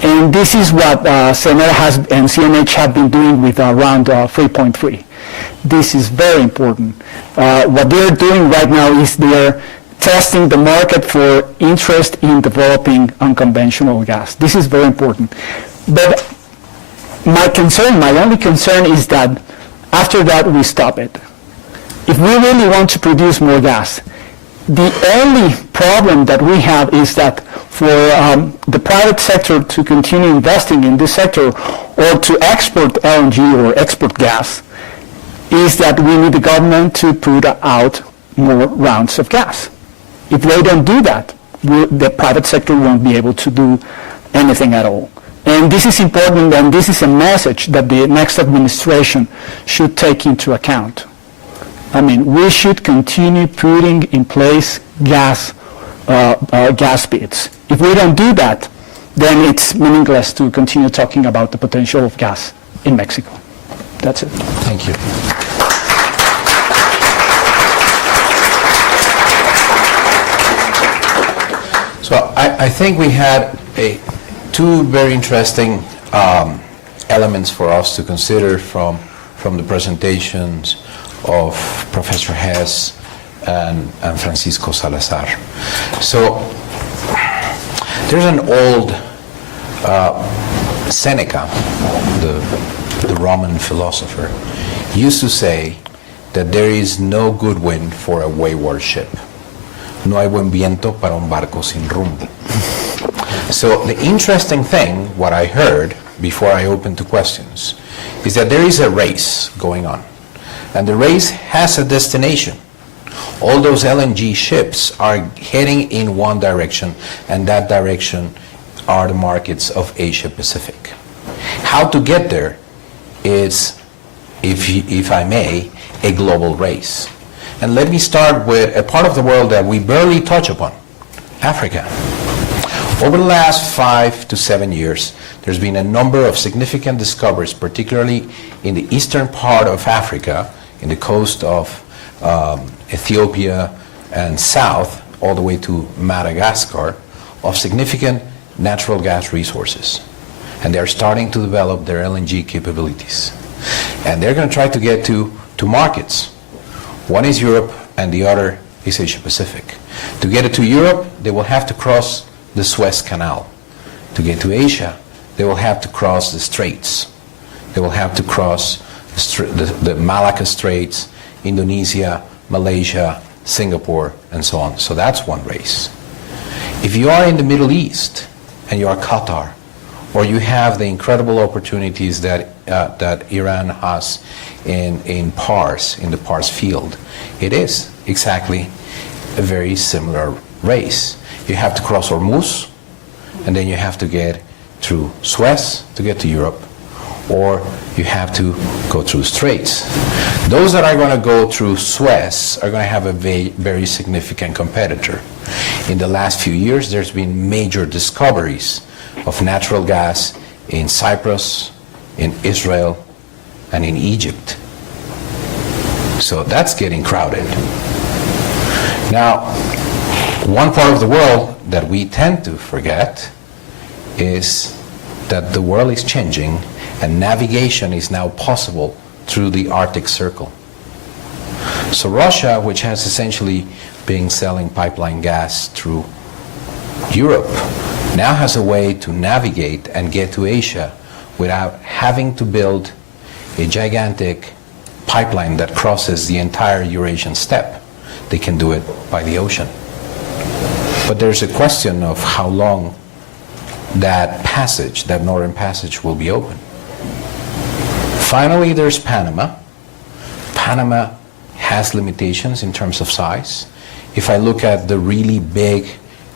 And this is what CNR has and CNH have been doing with round 3.3. This is very important. What they're doing right now is they're testing the market for interest in developing unconventional gas. This is very important. But my only concern is that after that we stop it. If we really want to produce more gas, the only problem that we have is that for the private sector to continue investing in this sector or to export LNG or export gas is that we need the government to put out more rounds of gas. If they don't do that, the private sector won't be able to do anything at all. And this is important, and this is a message that the next administration should take into account. I mean, we should continue putting in place gas bids. If we don't do that, then it's meaningless to continue talking about the potential of gas in Mexico. That's it. Thank you. So I think we had two very interesting elements for us to consider from the presentations of Professor Hess and Francisco Salazar. So there's an old Seneca, the Roman philosopher, used to say that there is no good wind for a wayward ship. No hay buen viento para un barco sin rumbo. So the interesting thing, what I heard before I open to questions, is that there is a race going on. And the race has a destination. All those LNG ships are heading in one direction, and that direction are the markets of Asia Pacific. How to get there is, if I may, a global race. And let me start with a part of the world that we barely touch upon, Africa. Over the last 5 to 7 years, there's been a number of significant discoveries, particularly in the eastern part of Africa, in the coast of Ethiopia and south, all the way to Madagascar, of significant natural gas resources. And they're starting to develop their LNG capabilities. And they're going to try to get to markets. One is Europe, and the other is Asia Pacific. To get it to Europe, they will have to cross the Suez Canal. To get to Asia, they will have to cross the Straits. They will have to cross the Malacca Straits, Indonesia, Malaysia, Singapore, and so on. So that's one race. If you are in the Middle East, and you are Qatar, or you have the incredible opportunities that Iran has in Pars, in the Pars field, it is exactly a very similar race. You have to cross Hormuz, and then you have to get through Suez to get to Europe, or you have to go through Straits. Those that are going to go through Suez are going to have a very significant competitor. In the last few years, there's been major discoveries of natural gas in Cyprus, in Israel, and in Egypt. So that's getting crowded. Now, one part of the world that we tend to forget is that the world is changing and navigation is now possible through the Arctic Circle. So Russia, which has essentially been selling pipeline gas through Europe, now has a way to navigate and get to Asia without having to build a gigantic pipeline that crosses the entire Eurasian steppe. They can do it by the ocean. But there's a question of how long that passage, that northern passage, will be open. Finally, there's Panama. Panama has limitations in terms of size. If I look at the really big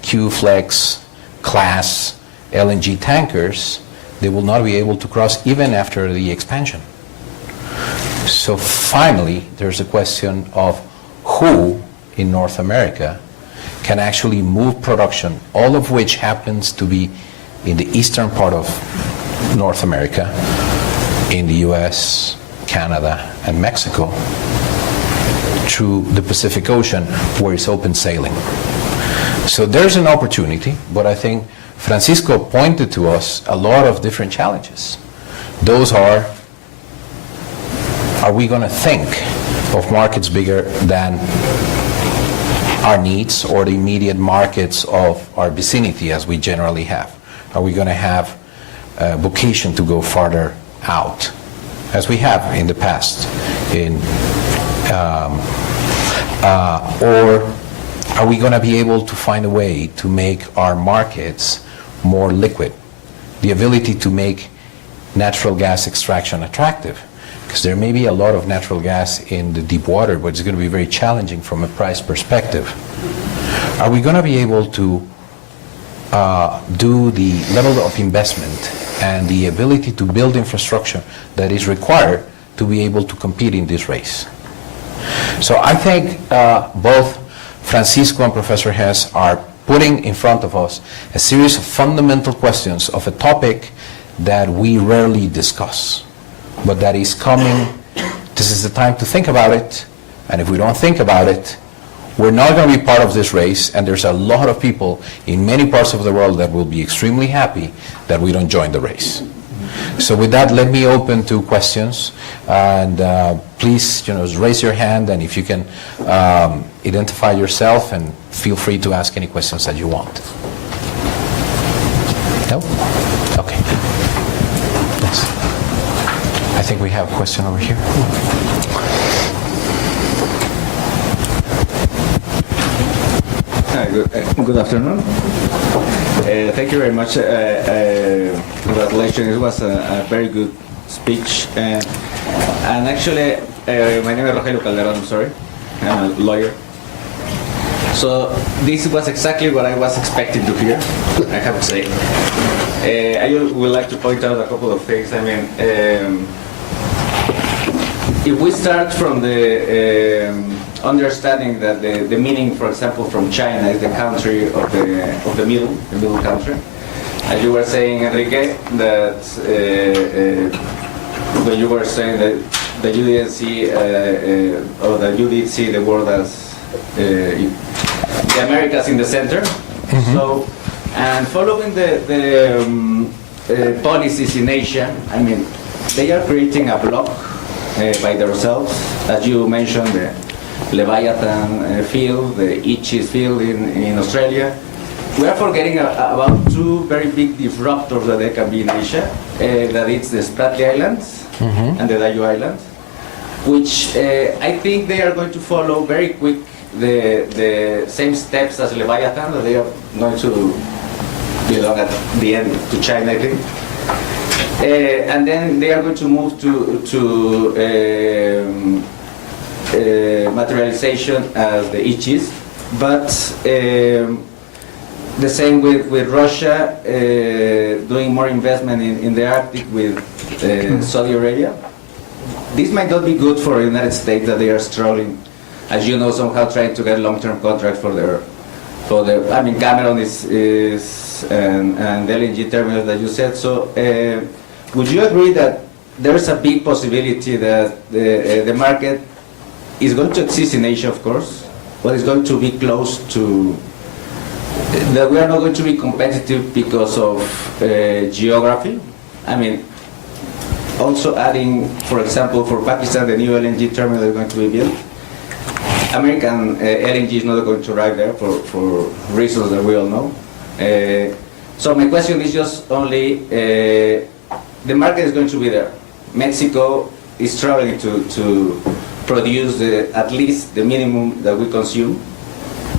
Q-Flex class LNG tankers, they will not be able to cross even after the expansion. So finally, there's a question of who in North America can actually move production, all of which happens to be in the eastern part of North America, in the US, Canada, and Mexico, through the Pacific Ocean, where it's open sailing. So there's an opportunity, but I think Francisco pointed to us a lot of different challenges. Those are we going to think of markets bigger than our needs or the immediate markets of our vicinity as we generally have? Are we going to have a vocation to go farther out, as we have in the past? Or are we going to be able to find a way to make our markets more liquid? The ability to make natural gas extraction attractive, because there may be a lot of natural gas in the deep water, but it's going to be very challenging from a price perspective. Are we going to be able to do the level of investment and the ability to build infrastructure that is required to be able to compete in this race? So I think both Francisco and Professor Hess are putting in front of us a series of fundamental questions of a topic that we rarely discuss, but that is coming. This is the time to think about it, and if we don't think about it, we're not going to be part of this race, and there's a lot of people in many parts of the world that will be extremely happy that we don't join the race. So with that, let me open to questions, and please, raise your hand, and if you can identify yourself, and feel free to ask any questions that you want. No? Okay. Yes. I think we have a question over here. Hi, good afternoon. Thank you very much. Congratulations. It was a very good speech. And actually, my name is Rogelio Calderon, I'm sorry. I'm a lawyer. So this was exactly what I was expecting to hear, I have to say. I would like to point out a couple of things. I mean, if we start from the understanding that the meaning, for example, from China is the country of the middle country, as you were saying, Enrique, that when you were saying that you didn't see or that you did see the world as the Americas in the center. Mm-hmm. So, and following the policies in Asia, I mean, they are creating a block by themselves, as you mentioned, the Leviathan field, the Ichthys field in Australia. We are forgetting about two very big disruptors that they can be in Asia, that it's the Spratly Islands mm-hmm. and the Diaoyu Islands, which I think they are going to follow very quick the same steps as Leviathan, that they are going to belong at the end to China, I think. And then they are going to move to materialization as the Ichthys, but the same with Russia doing more investment in the Arctic with Saudi Arabia. This might not be good for the United States, that they are struggling, as you know, somehow trying to get long-term contracts for their. I mean, Cameron is and the LNG terminal that you said. So, would you agree that there's a big possibility that the market is going to exist in Asia, of course, but it's going to be close to, that we are not going to be competitive because of geography? I mean, also adding, for example, for Pakistan, the new LNG terminal is going to be built. American LNG is not going to arrive there for reasons that we all know. So my question is just only, the market is going to be there. Mexico is struggling to produce at least the minimum that we consume.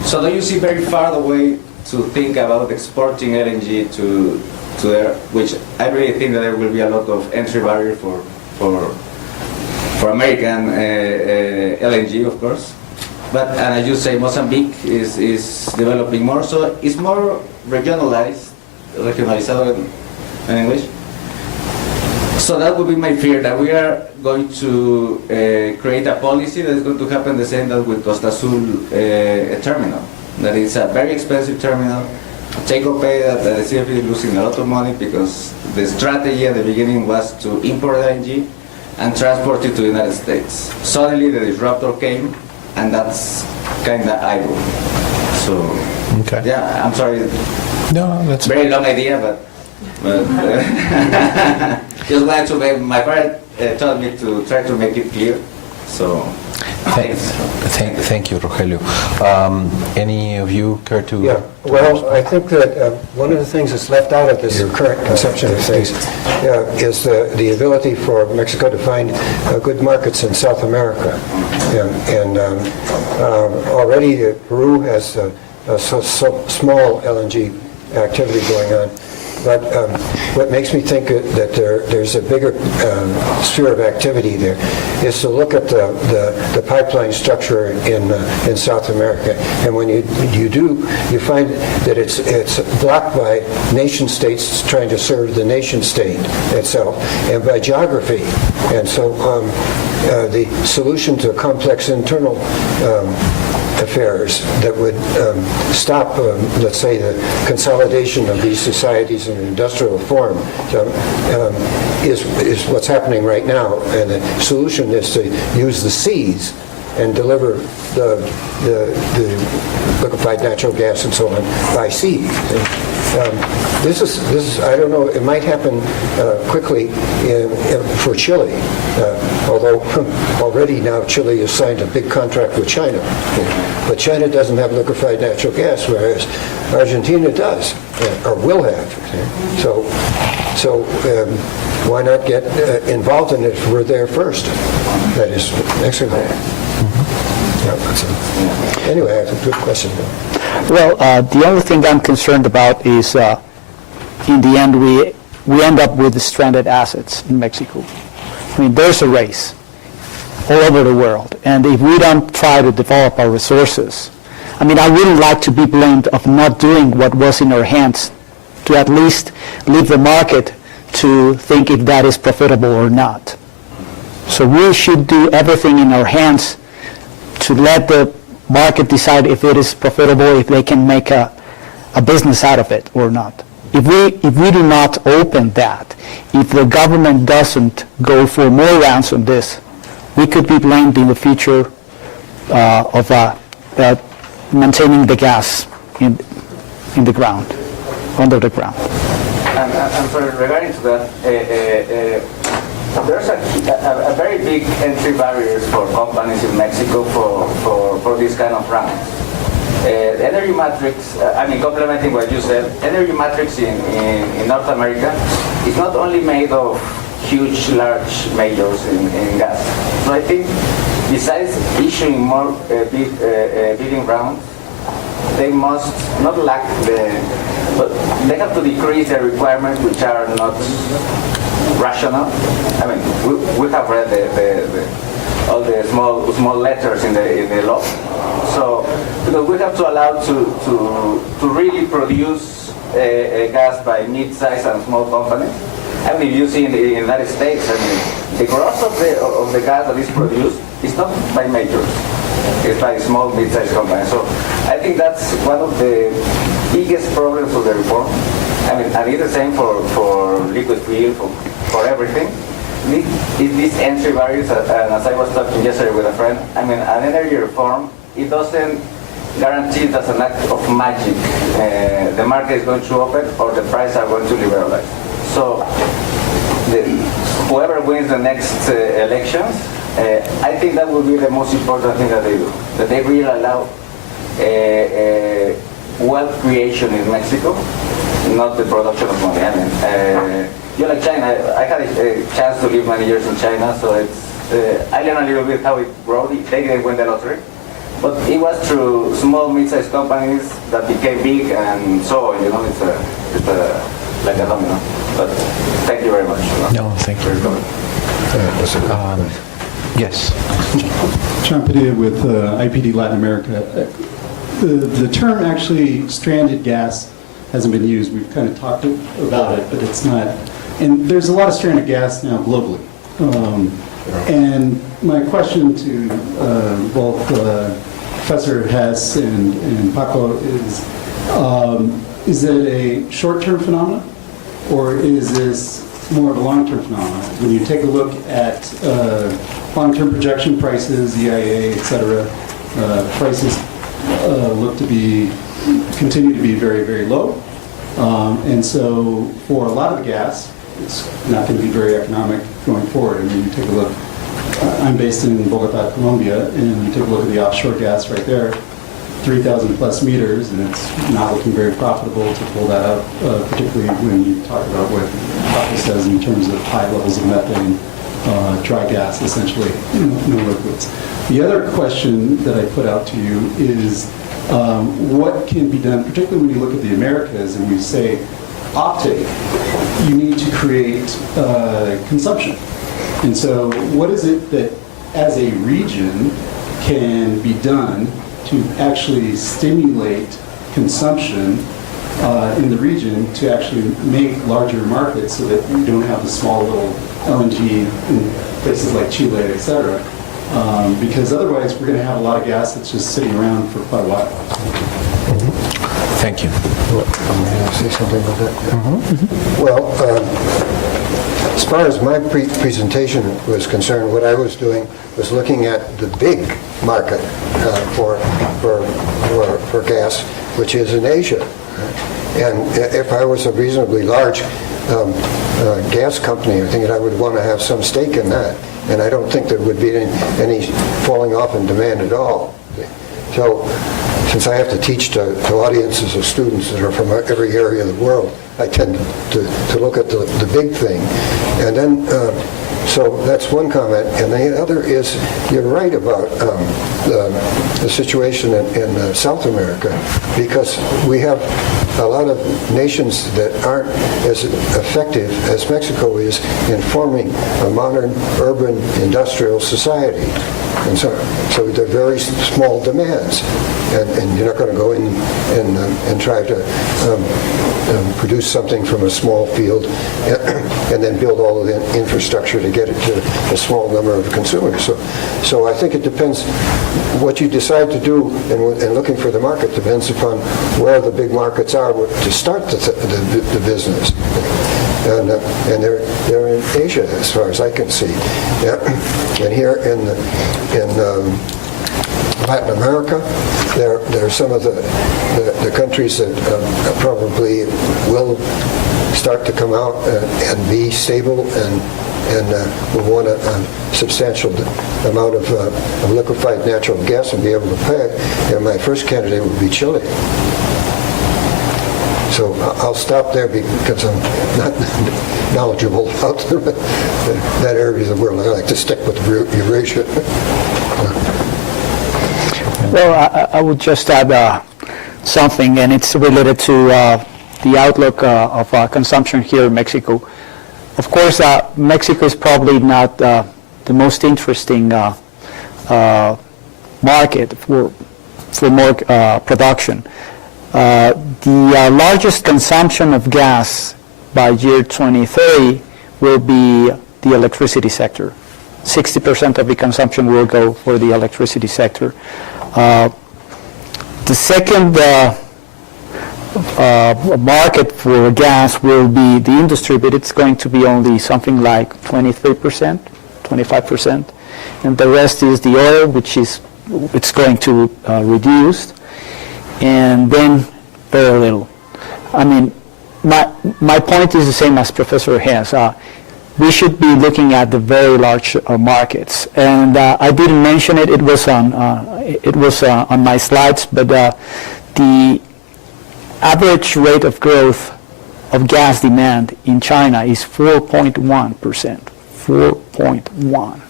So do you see very far away to think about exporting LNG to there, which I really think that there will be a lot of entry barrier for American LNG, of course. But, and as you say, Mozambique is developing more, so it's more regionalizado in English. So that would be my fear, that we are going to create a policy that is going to happen the same as with Costa Azul terminal. That is a very expensive terminal, take or pay, that the CFE is losing a lot of money because the strategy at the beginning was to import LNG and transport it to the United States. Suddenly the disruptor came, and that's kind of idle. So, okay. Yeah, I'm sorry. No, that's Very long idea, but just wanted to make, my parent told me to try to make it clear, so thanks. Thank you, Rogelio. Any of you care to? Yeah, well, I think that one of the things that's left out of this current conception of things is the ability for Mexico to find good markets in South America. And already Peru has a small LNG activity going on. But what makes me think that there's a bigger sphere of activity there is to look at the pipeline structure in South America. And when you do, you find that it's blocked by nation states trying to serve the nation state itself, and by geography. And so the solution to complex internal affairs that would stop, let's say, the consolidation of these societies in an industrial form is what's happening right now. And the solution is to use the seas and deliver the liquefied natural gas and so on by sea. This is I don't know, it might happen quickly for Chile, although already now Chile has signed a big contract with China. But China doesn't have liquefied natural gas, whereas Argentina does, or will have. So why not get involved in it if we're there first? That is Mexico. Anyway, that's a good question. Well, the only thing I'm concerned about is, in the end, we end up with stranded assets in Mexico. I mean, there's a race all over the world, and if we don't try to develop our resources, I mean, I wouldn't like to be blamed of not doing what was in our hands to at least leave the market to think if that is profitable or not. So we should do everything in our hands to let the market decide if it is profitable, if they can make a business out of it or not. If we do not open that, if the government doesn't go for more rounds on this, we could be blamed in the future of maintaining the gas in the ground, under the ground. And for regarding to that, there's a very big entry barriers for companies in Mexico for this kind of rounds. The energy matrix, I mean, complementing what you said, energy matrix in North America is not only made of huge, large majors in gas. So I think besides issuing more bidding rounds, they must not lack but they have to decrease the requirements which are not rational. I mean, we have read all the small letters in the law. So because we have to allow to really produce gas by mid-sized and small companies. I mean, if you see in the United States, I mean, the growth of the gas that is produced is not by majors. It's by small, mid-sized companies. So I think that's one of the biggest problems of the reform. I mean, and it's the same for liquid fuel, for everything. These entry barriers, and as I was talking yesterday with a friend, I mean, an energy reform, it doesn't guarantee that's an act of magic. The market is going to open or the prices are going to liberalize. So whoever wins the next elections, I think that will be the most important thing that they do, that they really allow wealth creation in Mexico, not the production of money. I mean, you like China, I had a chance to live many years in China, so it's, I learned a little bit how it grew. They didn't win the lottery. But it was through small, mid-sized companies that became big and so on, you know, it's like a domino. But thank you very much. No, thank you. Yes. John Padilla with IPD Latin America. The term actually stranded gas hasn't been used. We've kind of talked about it, but it's not. And there's a lot of stranded gas now globally. And my question to both Professor Hess and Paco is it a short-term phenomenon, or is this more of a long-term phenomenon? When you take a look at long-term projection prices, EIA, et cetera, prices look to continue to be very, very low. And so for a lot of the gas, it's not going to be very economic going forward. I mean, you take a look, I'm based in Bogota, Colombia, and you take a look at the offshore gas right there, 3,000 plus meters, and it's not looking very profitable to pull that up, particularly when you talk about what Paco says in terms of high levels of methane, dry gas, essentially, no liquids. The other question that I put out to you is what can be done, particularly when you look at the Americas and we say offtake, you need to create consumption. And so what is it that as a region can be done to actually stimulate consumption in the region to actually make larger markets so that you don't have the small little LNG in places like Chile, et cetera. Because otherwise we're going to have a lot of gas that's just sitting around for quite a while. Thank you. May I say something about that? Well, as far as my presentation was concerned, what I was doing was looking at the big market for gas, which is in Asia. And if I was a reasonably large gas company, I think I would want to have some stake in that. And I don't think there would be any falling off in demand at all. So, since I have to teach to audiences of students that are from every area of the world, I tend to look at the big thing. And then, so that's one comment. And the other is, you're right about the situation in South America, because we have a lot of nations that aren't as effective as Mexico is in forming a modern urban industrial society. And so they're very small demands, and you're not going to go in and try to produce something from a small field and then build all of the infrastructure to get it to a small number of consumers. So I think it depends what you decide to do, and looking for the market depends upon where the big markets are to start the business. And they're in Asia, as far as I can see. Yeah. And here in Latin America, there are some of the countries that probably will start to come out and be stable and will want a substantial amount of liquefied natural gas and be able to pay. And my first candidate would be Chile. So I'll stop there because I'm not knowledgeable about that area of the world. I like to stick with Eurasia. Well, I would just add something, and it's related to the outlook of consumption here in Mexico. Of course, Mexico is probably not the most interesting market for more production. The largest consumption of gas by year 2030 will be the electricity sector. 60% of the consumption will go for the electricity sector. The second market for gas will be the industry, but it's going to be only something like 23%, 25%, and the rest is the oil, which is it's going to reduce. And then very little. I mean, my point is the same as Professor Hess. We should be looking at the very large markets, and I didn't mention it. It was on my slides, but the average rate of growth of gas demand in China is 4.1%. 4.1.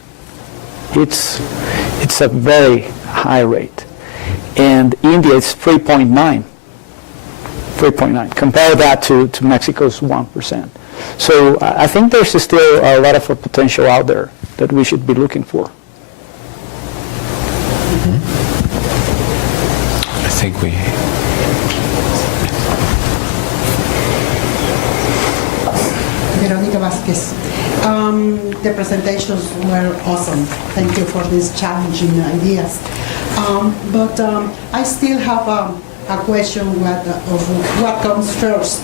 It's a very high rate. And India is 3.9. 3.9. Compare that to Mexico's 1%. So I think there's still a lot of potential out there that we should be looking for. I think we... Veronica Vasquez. The presentations were awesome. Thank you for these challenging ideas. But I still have a question of what comes first.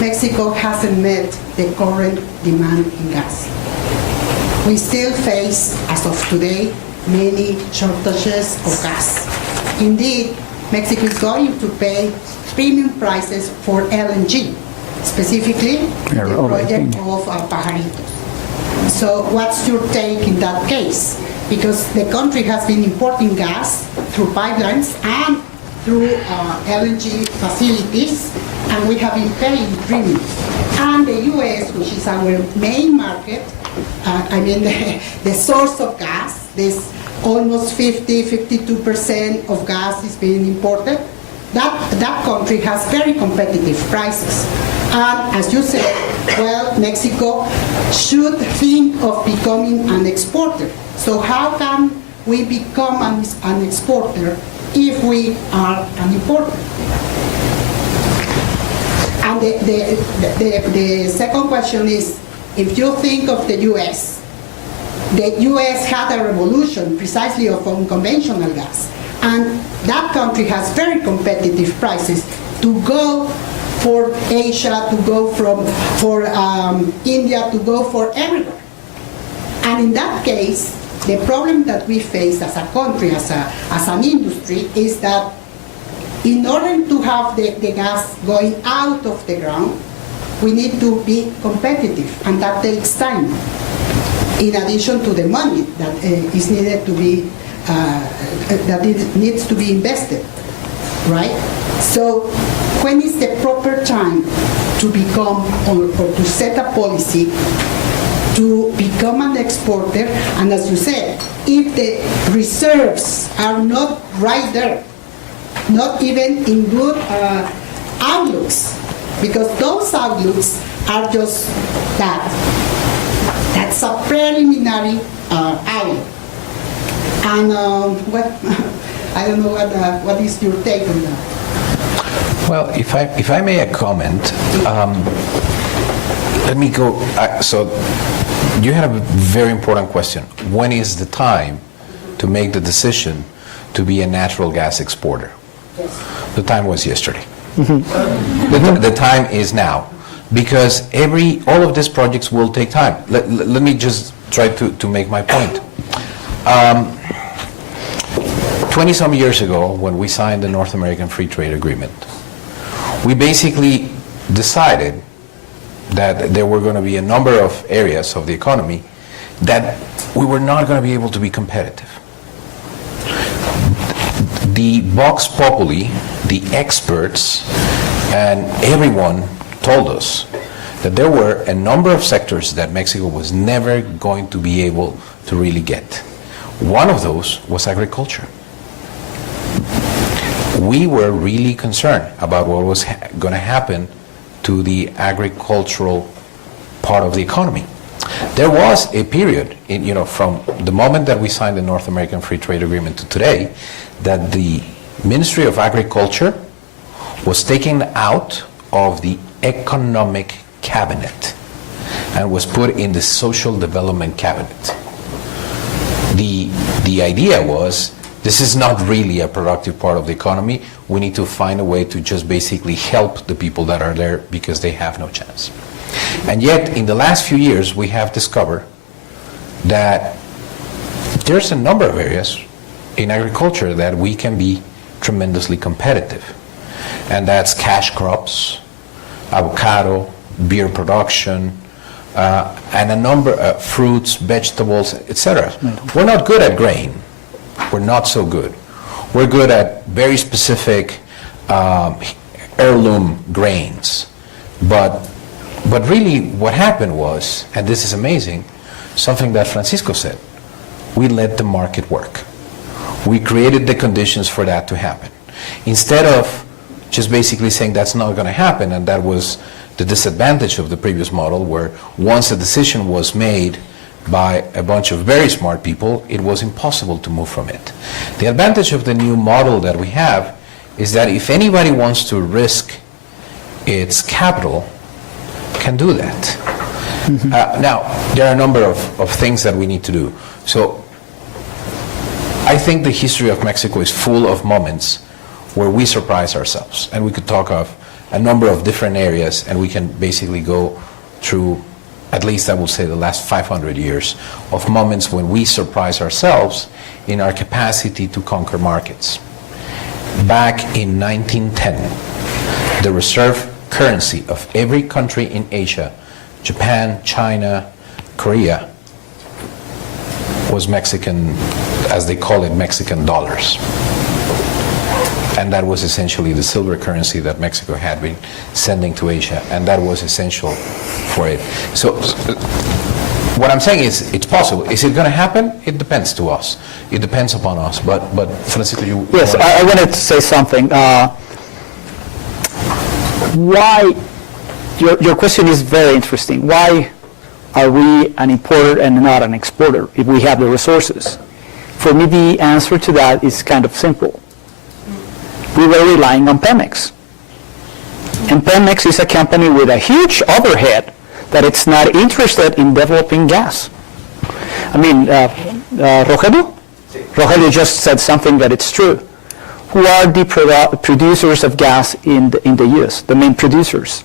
Mexico hasn't met the current demand in gas. We still face, as of today, many shortages of gas. Indeed, Mexico is going to pay premium prices for LNG, specifically Yeah, the right. project of Pajaritos. So what's your take in that case? Because the country has been importing gas through pipelines and through LNG facilities, and we have been paying premiums. And the U.S., which is our main market, the source of gas, this almost 52% of gas is being imported, that country has very competitive prices. And as you said, well, Mexico should think of becoming an exporter. So how can we become an exporter if we are an importer? And the second question is, if you think of the U.S. had a revolution precisely of unconventional gas, and that country has very competitive prices to go for Asia, to go for India, to go for everywhere. And in that case, the problem that we face as a country, as an industry, is that in order to have the gas going out of the ground, we need to be competitive, and that takes time, in addition to the money that is needed to be, that it needs to be invested, right? So when is the proper time to become, or to set a policy to become an exporter? And as you said, if the reserves are not right there, not even in good outlooks, because those outlooks are just that. That's a preliminary outlook. And I don't know what is your take on that? Well, if I may comment, let me go. So you had a very important question. When is the time to make the decision to be a natural gas exporter? Yes. The time was yesterday. Mm-hmm. The time is now, because all of these projects will take time. Let me just try to make my point. 20-some years ago, when we signed the North American Free Trade Agreement, we basically decided that there were going to be a number of areas of the economy that we were not going to be able to be competitive. The Vox Populi, the experts, and everyone told us that there were a number of sectors that Mexico was never going to be able to really get. One of those was agriculture. We were really concerned about what was going to happen to the agricultural part of the economy. There was a period, from the moment that we signed the North American Free Trade Agreement to today, that the Ministry of Agriculture was taken out of the Economic Cabinet and was put in the Social Development Cabinet. The idea was, this is not really a productive part of the economy. We need to find a way to just basically help the people that are there because they have no chance. And yet, in the last few years, we have discovered that there's a number of areas in agriculture that we can be tremendously competitive. And that's cash crops, avocado, beer production, and a number of fruits, vegetables, etc. We're not good at grain. We're not so good. We're good at very specific heirloom grains. But really what happened was, and this is amazing, something that Francisco said, we let the market work. We created the conditions for that to happen. Instead of just basically saying that's not going to happen, and that was the disadvantage of the previous model, where once a decision was made by a bunch of very smart people, it was impossible to move from it. The advantage of the new model that we have is that if anybody wants to risk its capital, can do that. Mm-hmm. Now, there are a number of things that we need to do. So I think the history of Mexico is full of moments where we surprise ourselves, and we could talk of a number of different areas, and we can basically go through, at least I would say, the last 500 years of moments when we surprise ourselves in our capacity to conquer markets. Back in 1910, The reserve currency of every country in Asia, Japan, China, Korea, was Mexican, as they call it, Mexican dollars. And that was essentially the silver currency that Mexico had been sending to Asia, and that was essential for it. So what I'm saying is, it's possible. Is it going to happen? It depends to us. It depends upon us. But Francisco, you... Yes, I wanted to say something. Why, your question is very interesting. Why are we an importer and not an exporter if we have the resources? For me, the answer to that is kind of simple. We were relying on Pemex. And Pemex is a company with a huge overhead that it's not interested in developing gas. I mean, Rogelio? Rogelio just said something that it's true. Who are the producers of gas in the U.S., the main producers?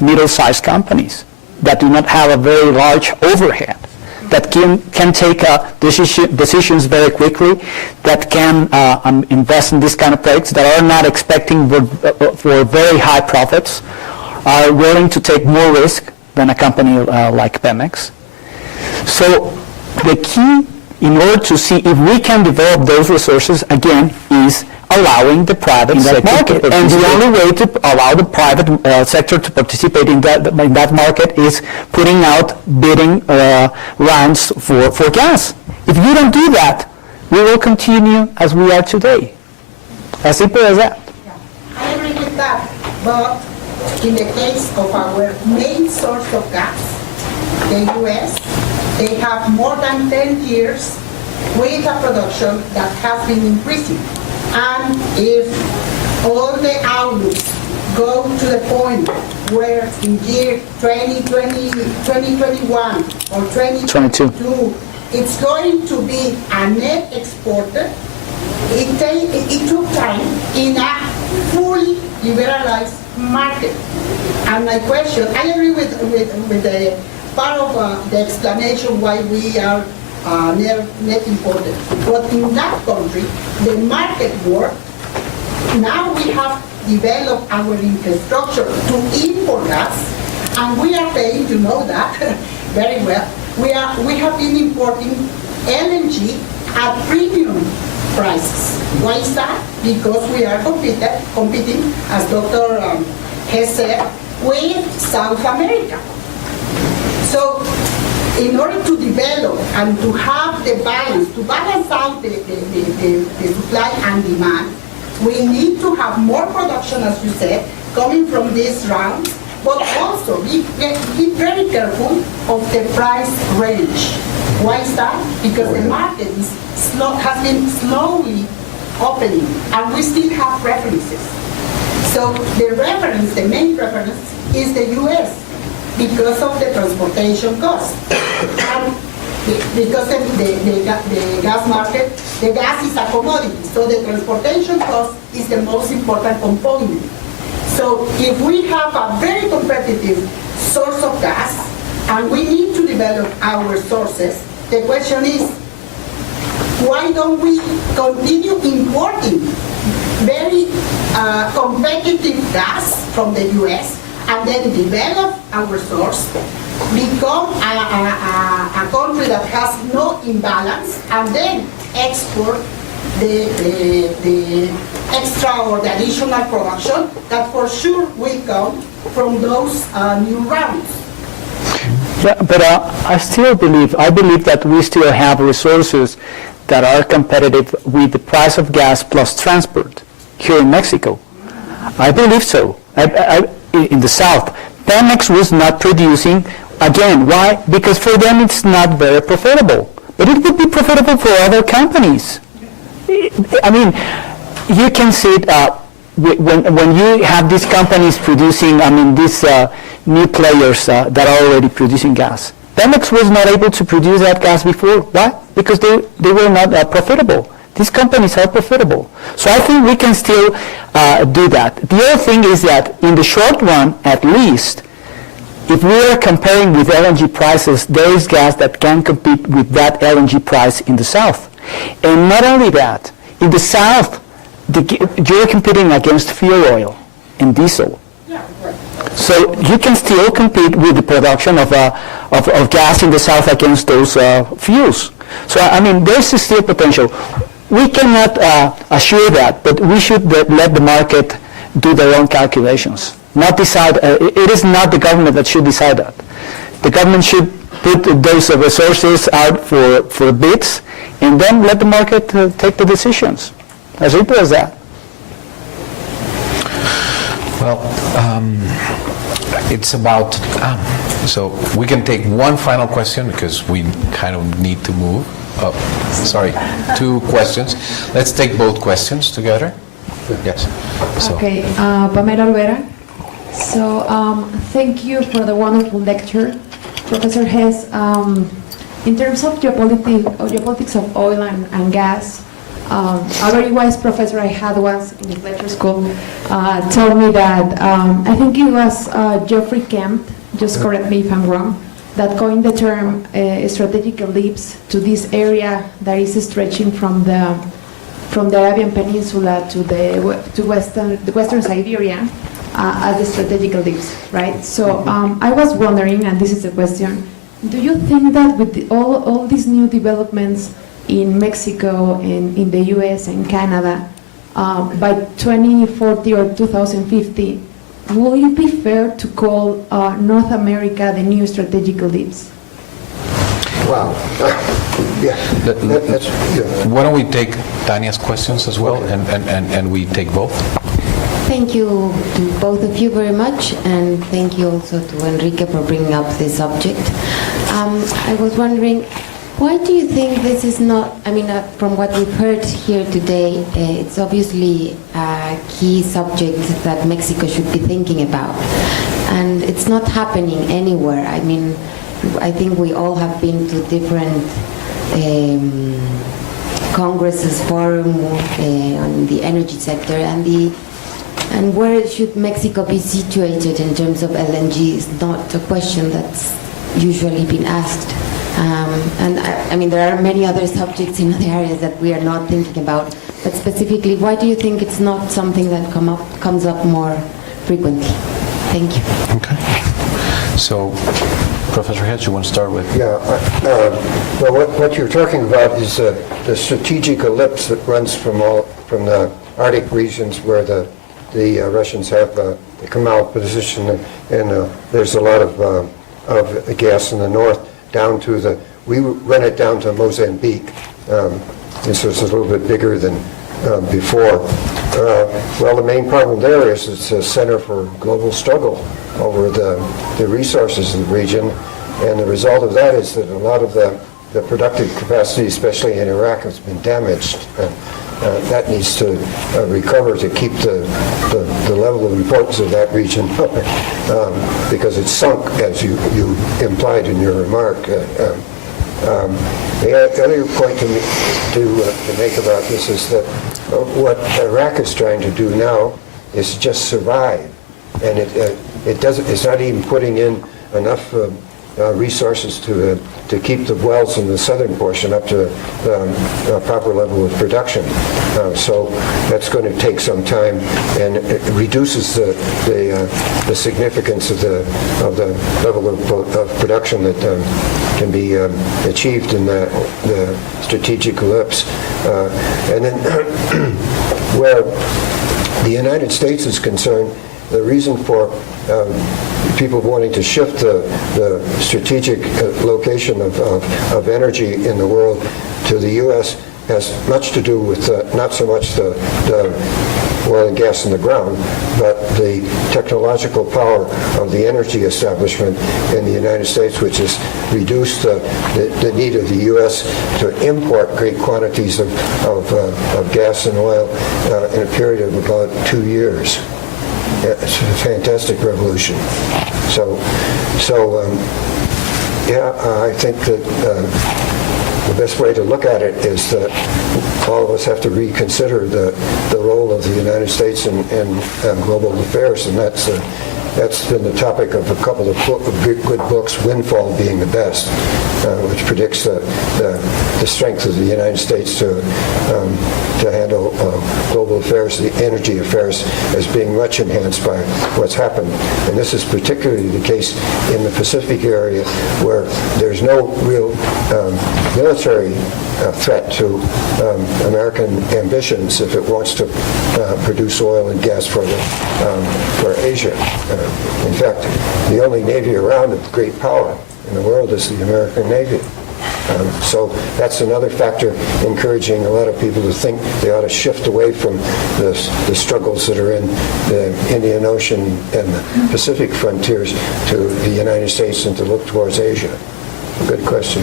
Middle-sized companies that do not have a very large overhead, that can take decisions very quickly, that can invest in this kind of projects, that are not expecting for very high profits, are willing to take more risk than a company like Pemex. So the key in order to see if we can develop those resources, again, is allowing the private sector market. And the only way to allow the private sector to participate in that market is putting out bidding rounds for gas. If you don't do that, we will continue as we are today. As simple as that. Yeah, I agree with that. But in the case of our main source of gas, the U.S., they have more than 10 years with a production that has been increasing. And if all the outlooks go to the point where in year 2021 or 2022, it's going to be a net exporter, it took time in a fully liberalized market. And my question, I agree with the part of the explanation why we are net imported. But in that country, the market worked. Now we have developed our infrastructure to import gas, and we are paying, you know that very well. We have been importing LNG at premium prices. Why is that? Because we are competing, as Dr. Hess said, with South America. So, in order to develop and to have the balance, to balance out the supply and demand, we need to have more production, as you said, coming from this round, but also be very careful of the price range. Why is that? Because the market has been slowly opening, and we still have preferences. So the main reference is the U.S., because of the transportation cost. And because the gas market, the gas is a commodity, so the transportation cost is the most important component. So if we have a very competitive source of gas, and we need to develop our sources, the question is, why don't we continue importing very competitive gas from the U.S., and then develop our source, become a country that has no imbalance, and then export the extra or the additional production that for sure will come from those new rounds. Yeah, but I believe that we still have resources that are competitive with the price of gas plus transport here in Mexico. I believe so. In the South, Pemex was not producing. Again, why? Because for them it's not very profitable. But it would be profitable for other companies. I mean, you can see it when you have these companies producing, these new players that are already producing gas. Pemex was not able to produce that gas before. Why? Because they were not profitable. These companies are profitable. So I think we can still do that. The other thing is that in the short run, at least, if we are comparing with LNG prices, there is gas that can compete with that LNG price in the South. And not only that, in the South, you're competing against fuel oil. in diesel. So you can still compete with the production of gas in the south against those fuels. So I mean, there's still potential. We cannot assure that, but we should let the market do their own calculations. Not decide. It is not the government that should decide that. The government should put those resources out for bids, and then let the market take the decisions. As simple as that. Well, it's about, so we can take one final question because we kind of need to move. Oh, sorry, 2 questions. Let's take both questions together. Yes. So. Okay, Pamela Olvera. So, thank you for the wonderful lecture, Professor Hess. In terms of geopolitics of oil and gas, a very wise professor I had once in the lecture school told me that, I think it was Geoffrey Kemp, just correct me if I'm wrong, that coined the term strategic ellipse to this area that is stretching from the Arabian Peninsula to the western Siberia as the strategic ellipse, right? So I was wondering, and this is a question, do you think that with all these new developments in Mexico and in the US and Canada, by 2040 or 2050, will it be fair to call North America the new strategic ellipse? Wow. Yeah. Why don't we take Tanya's questions as well, and we take both? Thank you to both of you very much, and thank you also to Enrique for bringing up this subject. I was wondering, why do you think this is not, I mean, from what we've heard here today, it's obviously a key subject that Mexico should be thinking about, and it's not happening anywhere. I mean, I think we all have been to different congresses, forum on the energy sector, and where should Mexico be situated in terms of LNG is not a question that's usually been asked. And I mean, there are many other subjects in other areas that we are not thinking about, but specifically, why do you think it's not something that comes up more frequently? Thank you. Okay. So, Professor Hess, you want to start with? Yeah. Well, what you're talking about is the strategic ellipse that runs from the Arctic regions where the Russians have the Kemal position, and there's a lot of gas in the north down to we run it down to Mozambique. This is a little bit bigger than before. Well, the main problem there is it's a center for global struggle over the resources of the region, and the result of that is that a lot of the productive capacity, especially in Iraq, has been damaged. That needs to recover to keep the level of importance of that region up, because it's sunk, as you implied in your remark. The other point to make about this is that what Iraq is trying to do now is just survive, and it's not even putting in enough resources to keep the wells in the southern portion up to a proper level of production. So that's going to take some time, and it reduces the significance of the level of production that can be achieved in the strategic ellipse. And then where the United States is concerned, the reason for people wanting to shift the strategic location of energy in the world to the U.S. has much to do with not so much the oil and gas in the ground, but the technological power of the energy establishment in the United States, which has reduced the need of the U.S. to import great quantities of gas and oil in a period of about 2 years. It's a fantastic revolution. I think that the best way to look at it is that all of us have to reconsider the role of the United States in global affairs, and that's That's been the topic of a couple of good books, Windfall being the best, which predicts the strength of the United States to handle global affairs, the energy affairs, as being much enhanced by what's happened. And this is particularly the case in the Pacific area, where there's no real military threat to American ambitions if it wants to produce oil and gas for Asia. In fact, the only navy around of great power in the world is the American Navy. So that's another factor encouraging a lot of people to think they ought to shift away from the struggles that are in the Indian Ocean and the Pacific frontiers to the United States and to look towards Asia. Good question.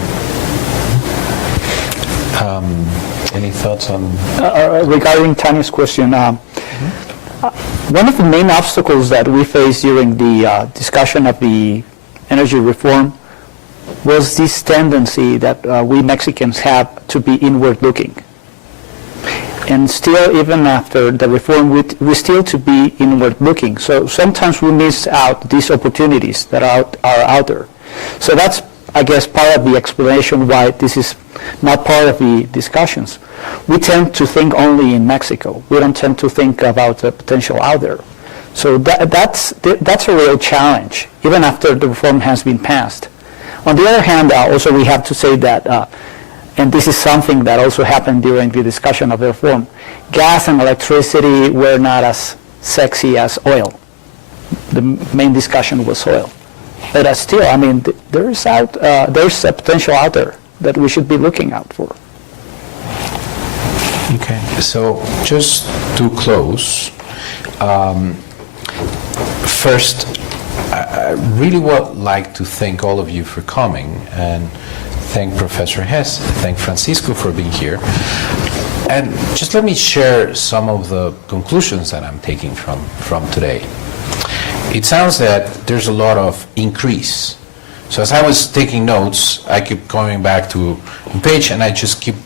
Any thoughts on? Regarding Tanya's question, one of the main obstacles that we faced during the discussion of the energy reform was this tendency that we Mexicans have to be inward-looking. And still, even after the reform, we still to be inward-looking. So sometimes we miss out these opportunities that are out there. So that's, I guess, part of the explanation why this is not part of the discussions. We tend to think only in Mexico. We don't tend to think about the potential out there. So that's a real challenge, even after the reform has been passed. On the other hand, also we have to say that, and this is something that also happened during the discussion of the reform, gas and electricity were not as sexy as oil. The main discussion was oil. But still, I mean, there's a potential out there that we should be looking out for. Okay, so just to close, first, I really would like to thank all of you for coming and thank Professor Hess, thank Francisco for being here. And just let me share some of the conclusions that I'm taking from today. It sounds that there's a lot of increase. So as I was taking notes, I keep going back to the page and I just keep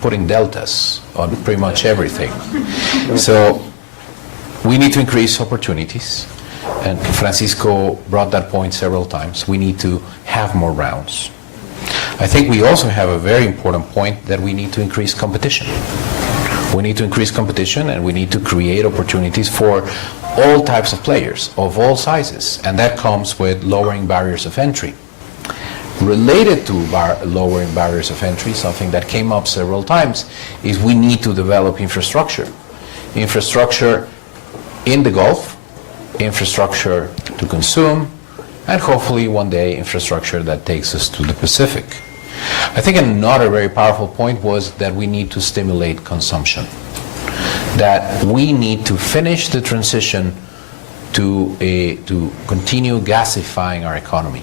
putting deltas on pretty much everything. So we need to increase opportunities. And Francisco brought that point several times. We need to have more rounds. I think we also have a very important point that we need to increase competition. We need to increase competition and we need to create opportunities for all types of players of all sizes, and that comes with lowering barriers of entry. Related to lowering barriers of entry, something that came up several times, is we need to develop infrastructure. Infrastructure in the Gulf, infrastructure to consume, and hopefully one day infrastructure that takes us to the Pacific. I think another very powerful point was that we need to stimulate consumption, that we need to finish the transition to continue gasifying our economy.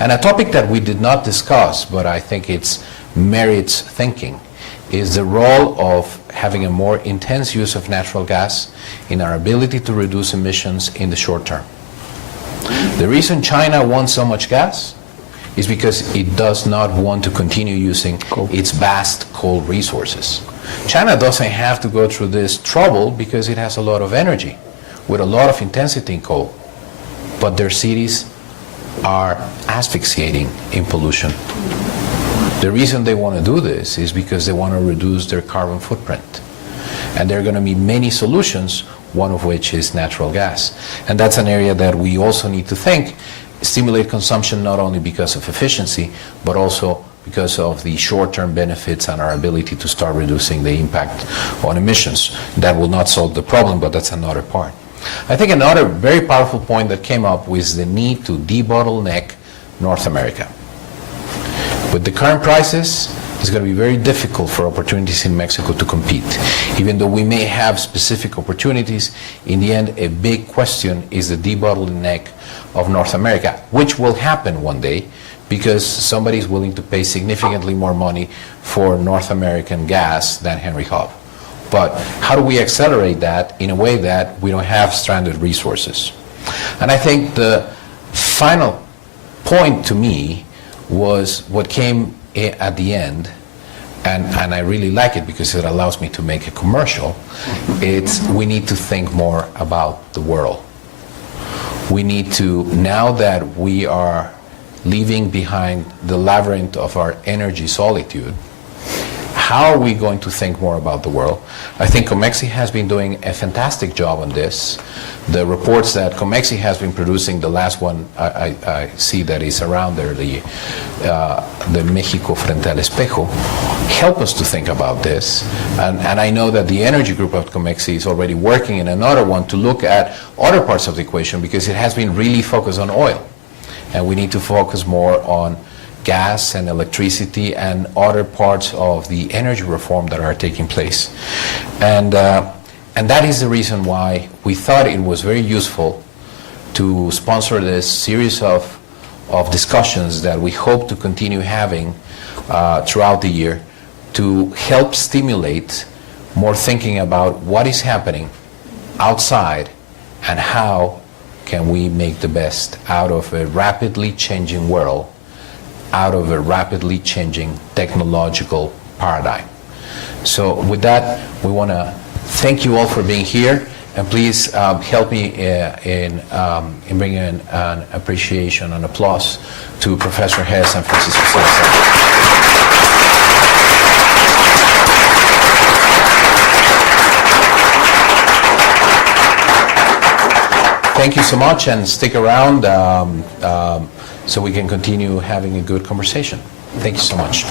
And a topic that we did not discuss, but I think it merits thinking, is the role of having a more intense use of natural gas in our ability to reduce emissions in the short term. The reason China wants so much gas is because it does not want to continue using its vast coal resources. China doesn't have to go through this trouble because it has a lot of energy with a lot of intensity in coal, but their cities are asphyxiating in pollution. The reason they want to do this is because they want to reduce their carbon footprint. And there are going to be many solutions, one of which is natural gas. And that's an area that we also need to think, stimulate consumption not only because of efficiency, but also because of the short-term benefits and our ability to start reducing the impact on emissions. That will not solve the problem, but that's another part. I think another very powerful point that came up was the need to debottleneck North America. With the current prices, it's going to be very difficult for opportunities in Mexico to compete. Even though we may have specific opportunities, in the end, a big question is the debottleneck of North America, which will happen one day because somebody is willing to pay significantly more money for North American gas than Henry Hub. But how do we accelerate that in a way that we don't have stranded resources? And I think the final point to me was what came at the end, and I really like it because it allows me to make a commercial. It's we need to think more about the world. we need to, now that we are leaving behind the labyrinth of our energy solitude, how are we going to think more about the world? I think COMEXI has been doing a fantastic job on this. The reports that COMEXI has been producing, the last one I see that is around there, the México frente al espejo, help us to think about this. And I know that the energy group of COMEXI is already working in another one to look at other parts of the equation, because it has been really focused on oil. And we need to focus more on gas and electricity and other parts of the energy reform that are taking place. And that is the reason why we thought it was very useful to sponsor this series of discussions that we hope to continue having throughout the year to help stimulate more thinking about what is happening outside and how can we make the best out of a rapidly changing world, out of a rapidly changing technological paradigm. So with that, we want to thank you all for being here, and please help me in bringing an appreciation and applause to Professor Hess and Francisco Salazar. Thank you so much, and stick around so we can continue having a good conversation. Thank you so much.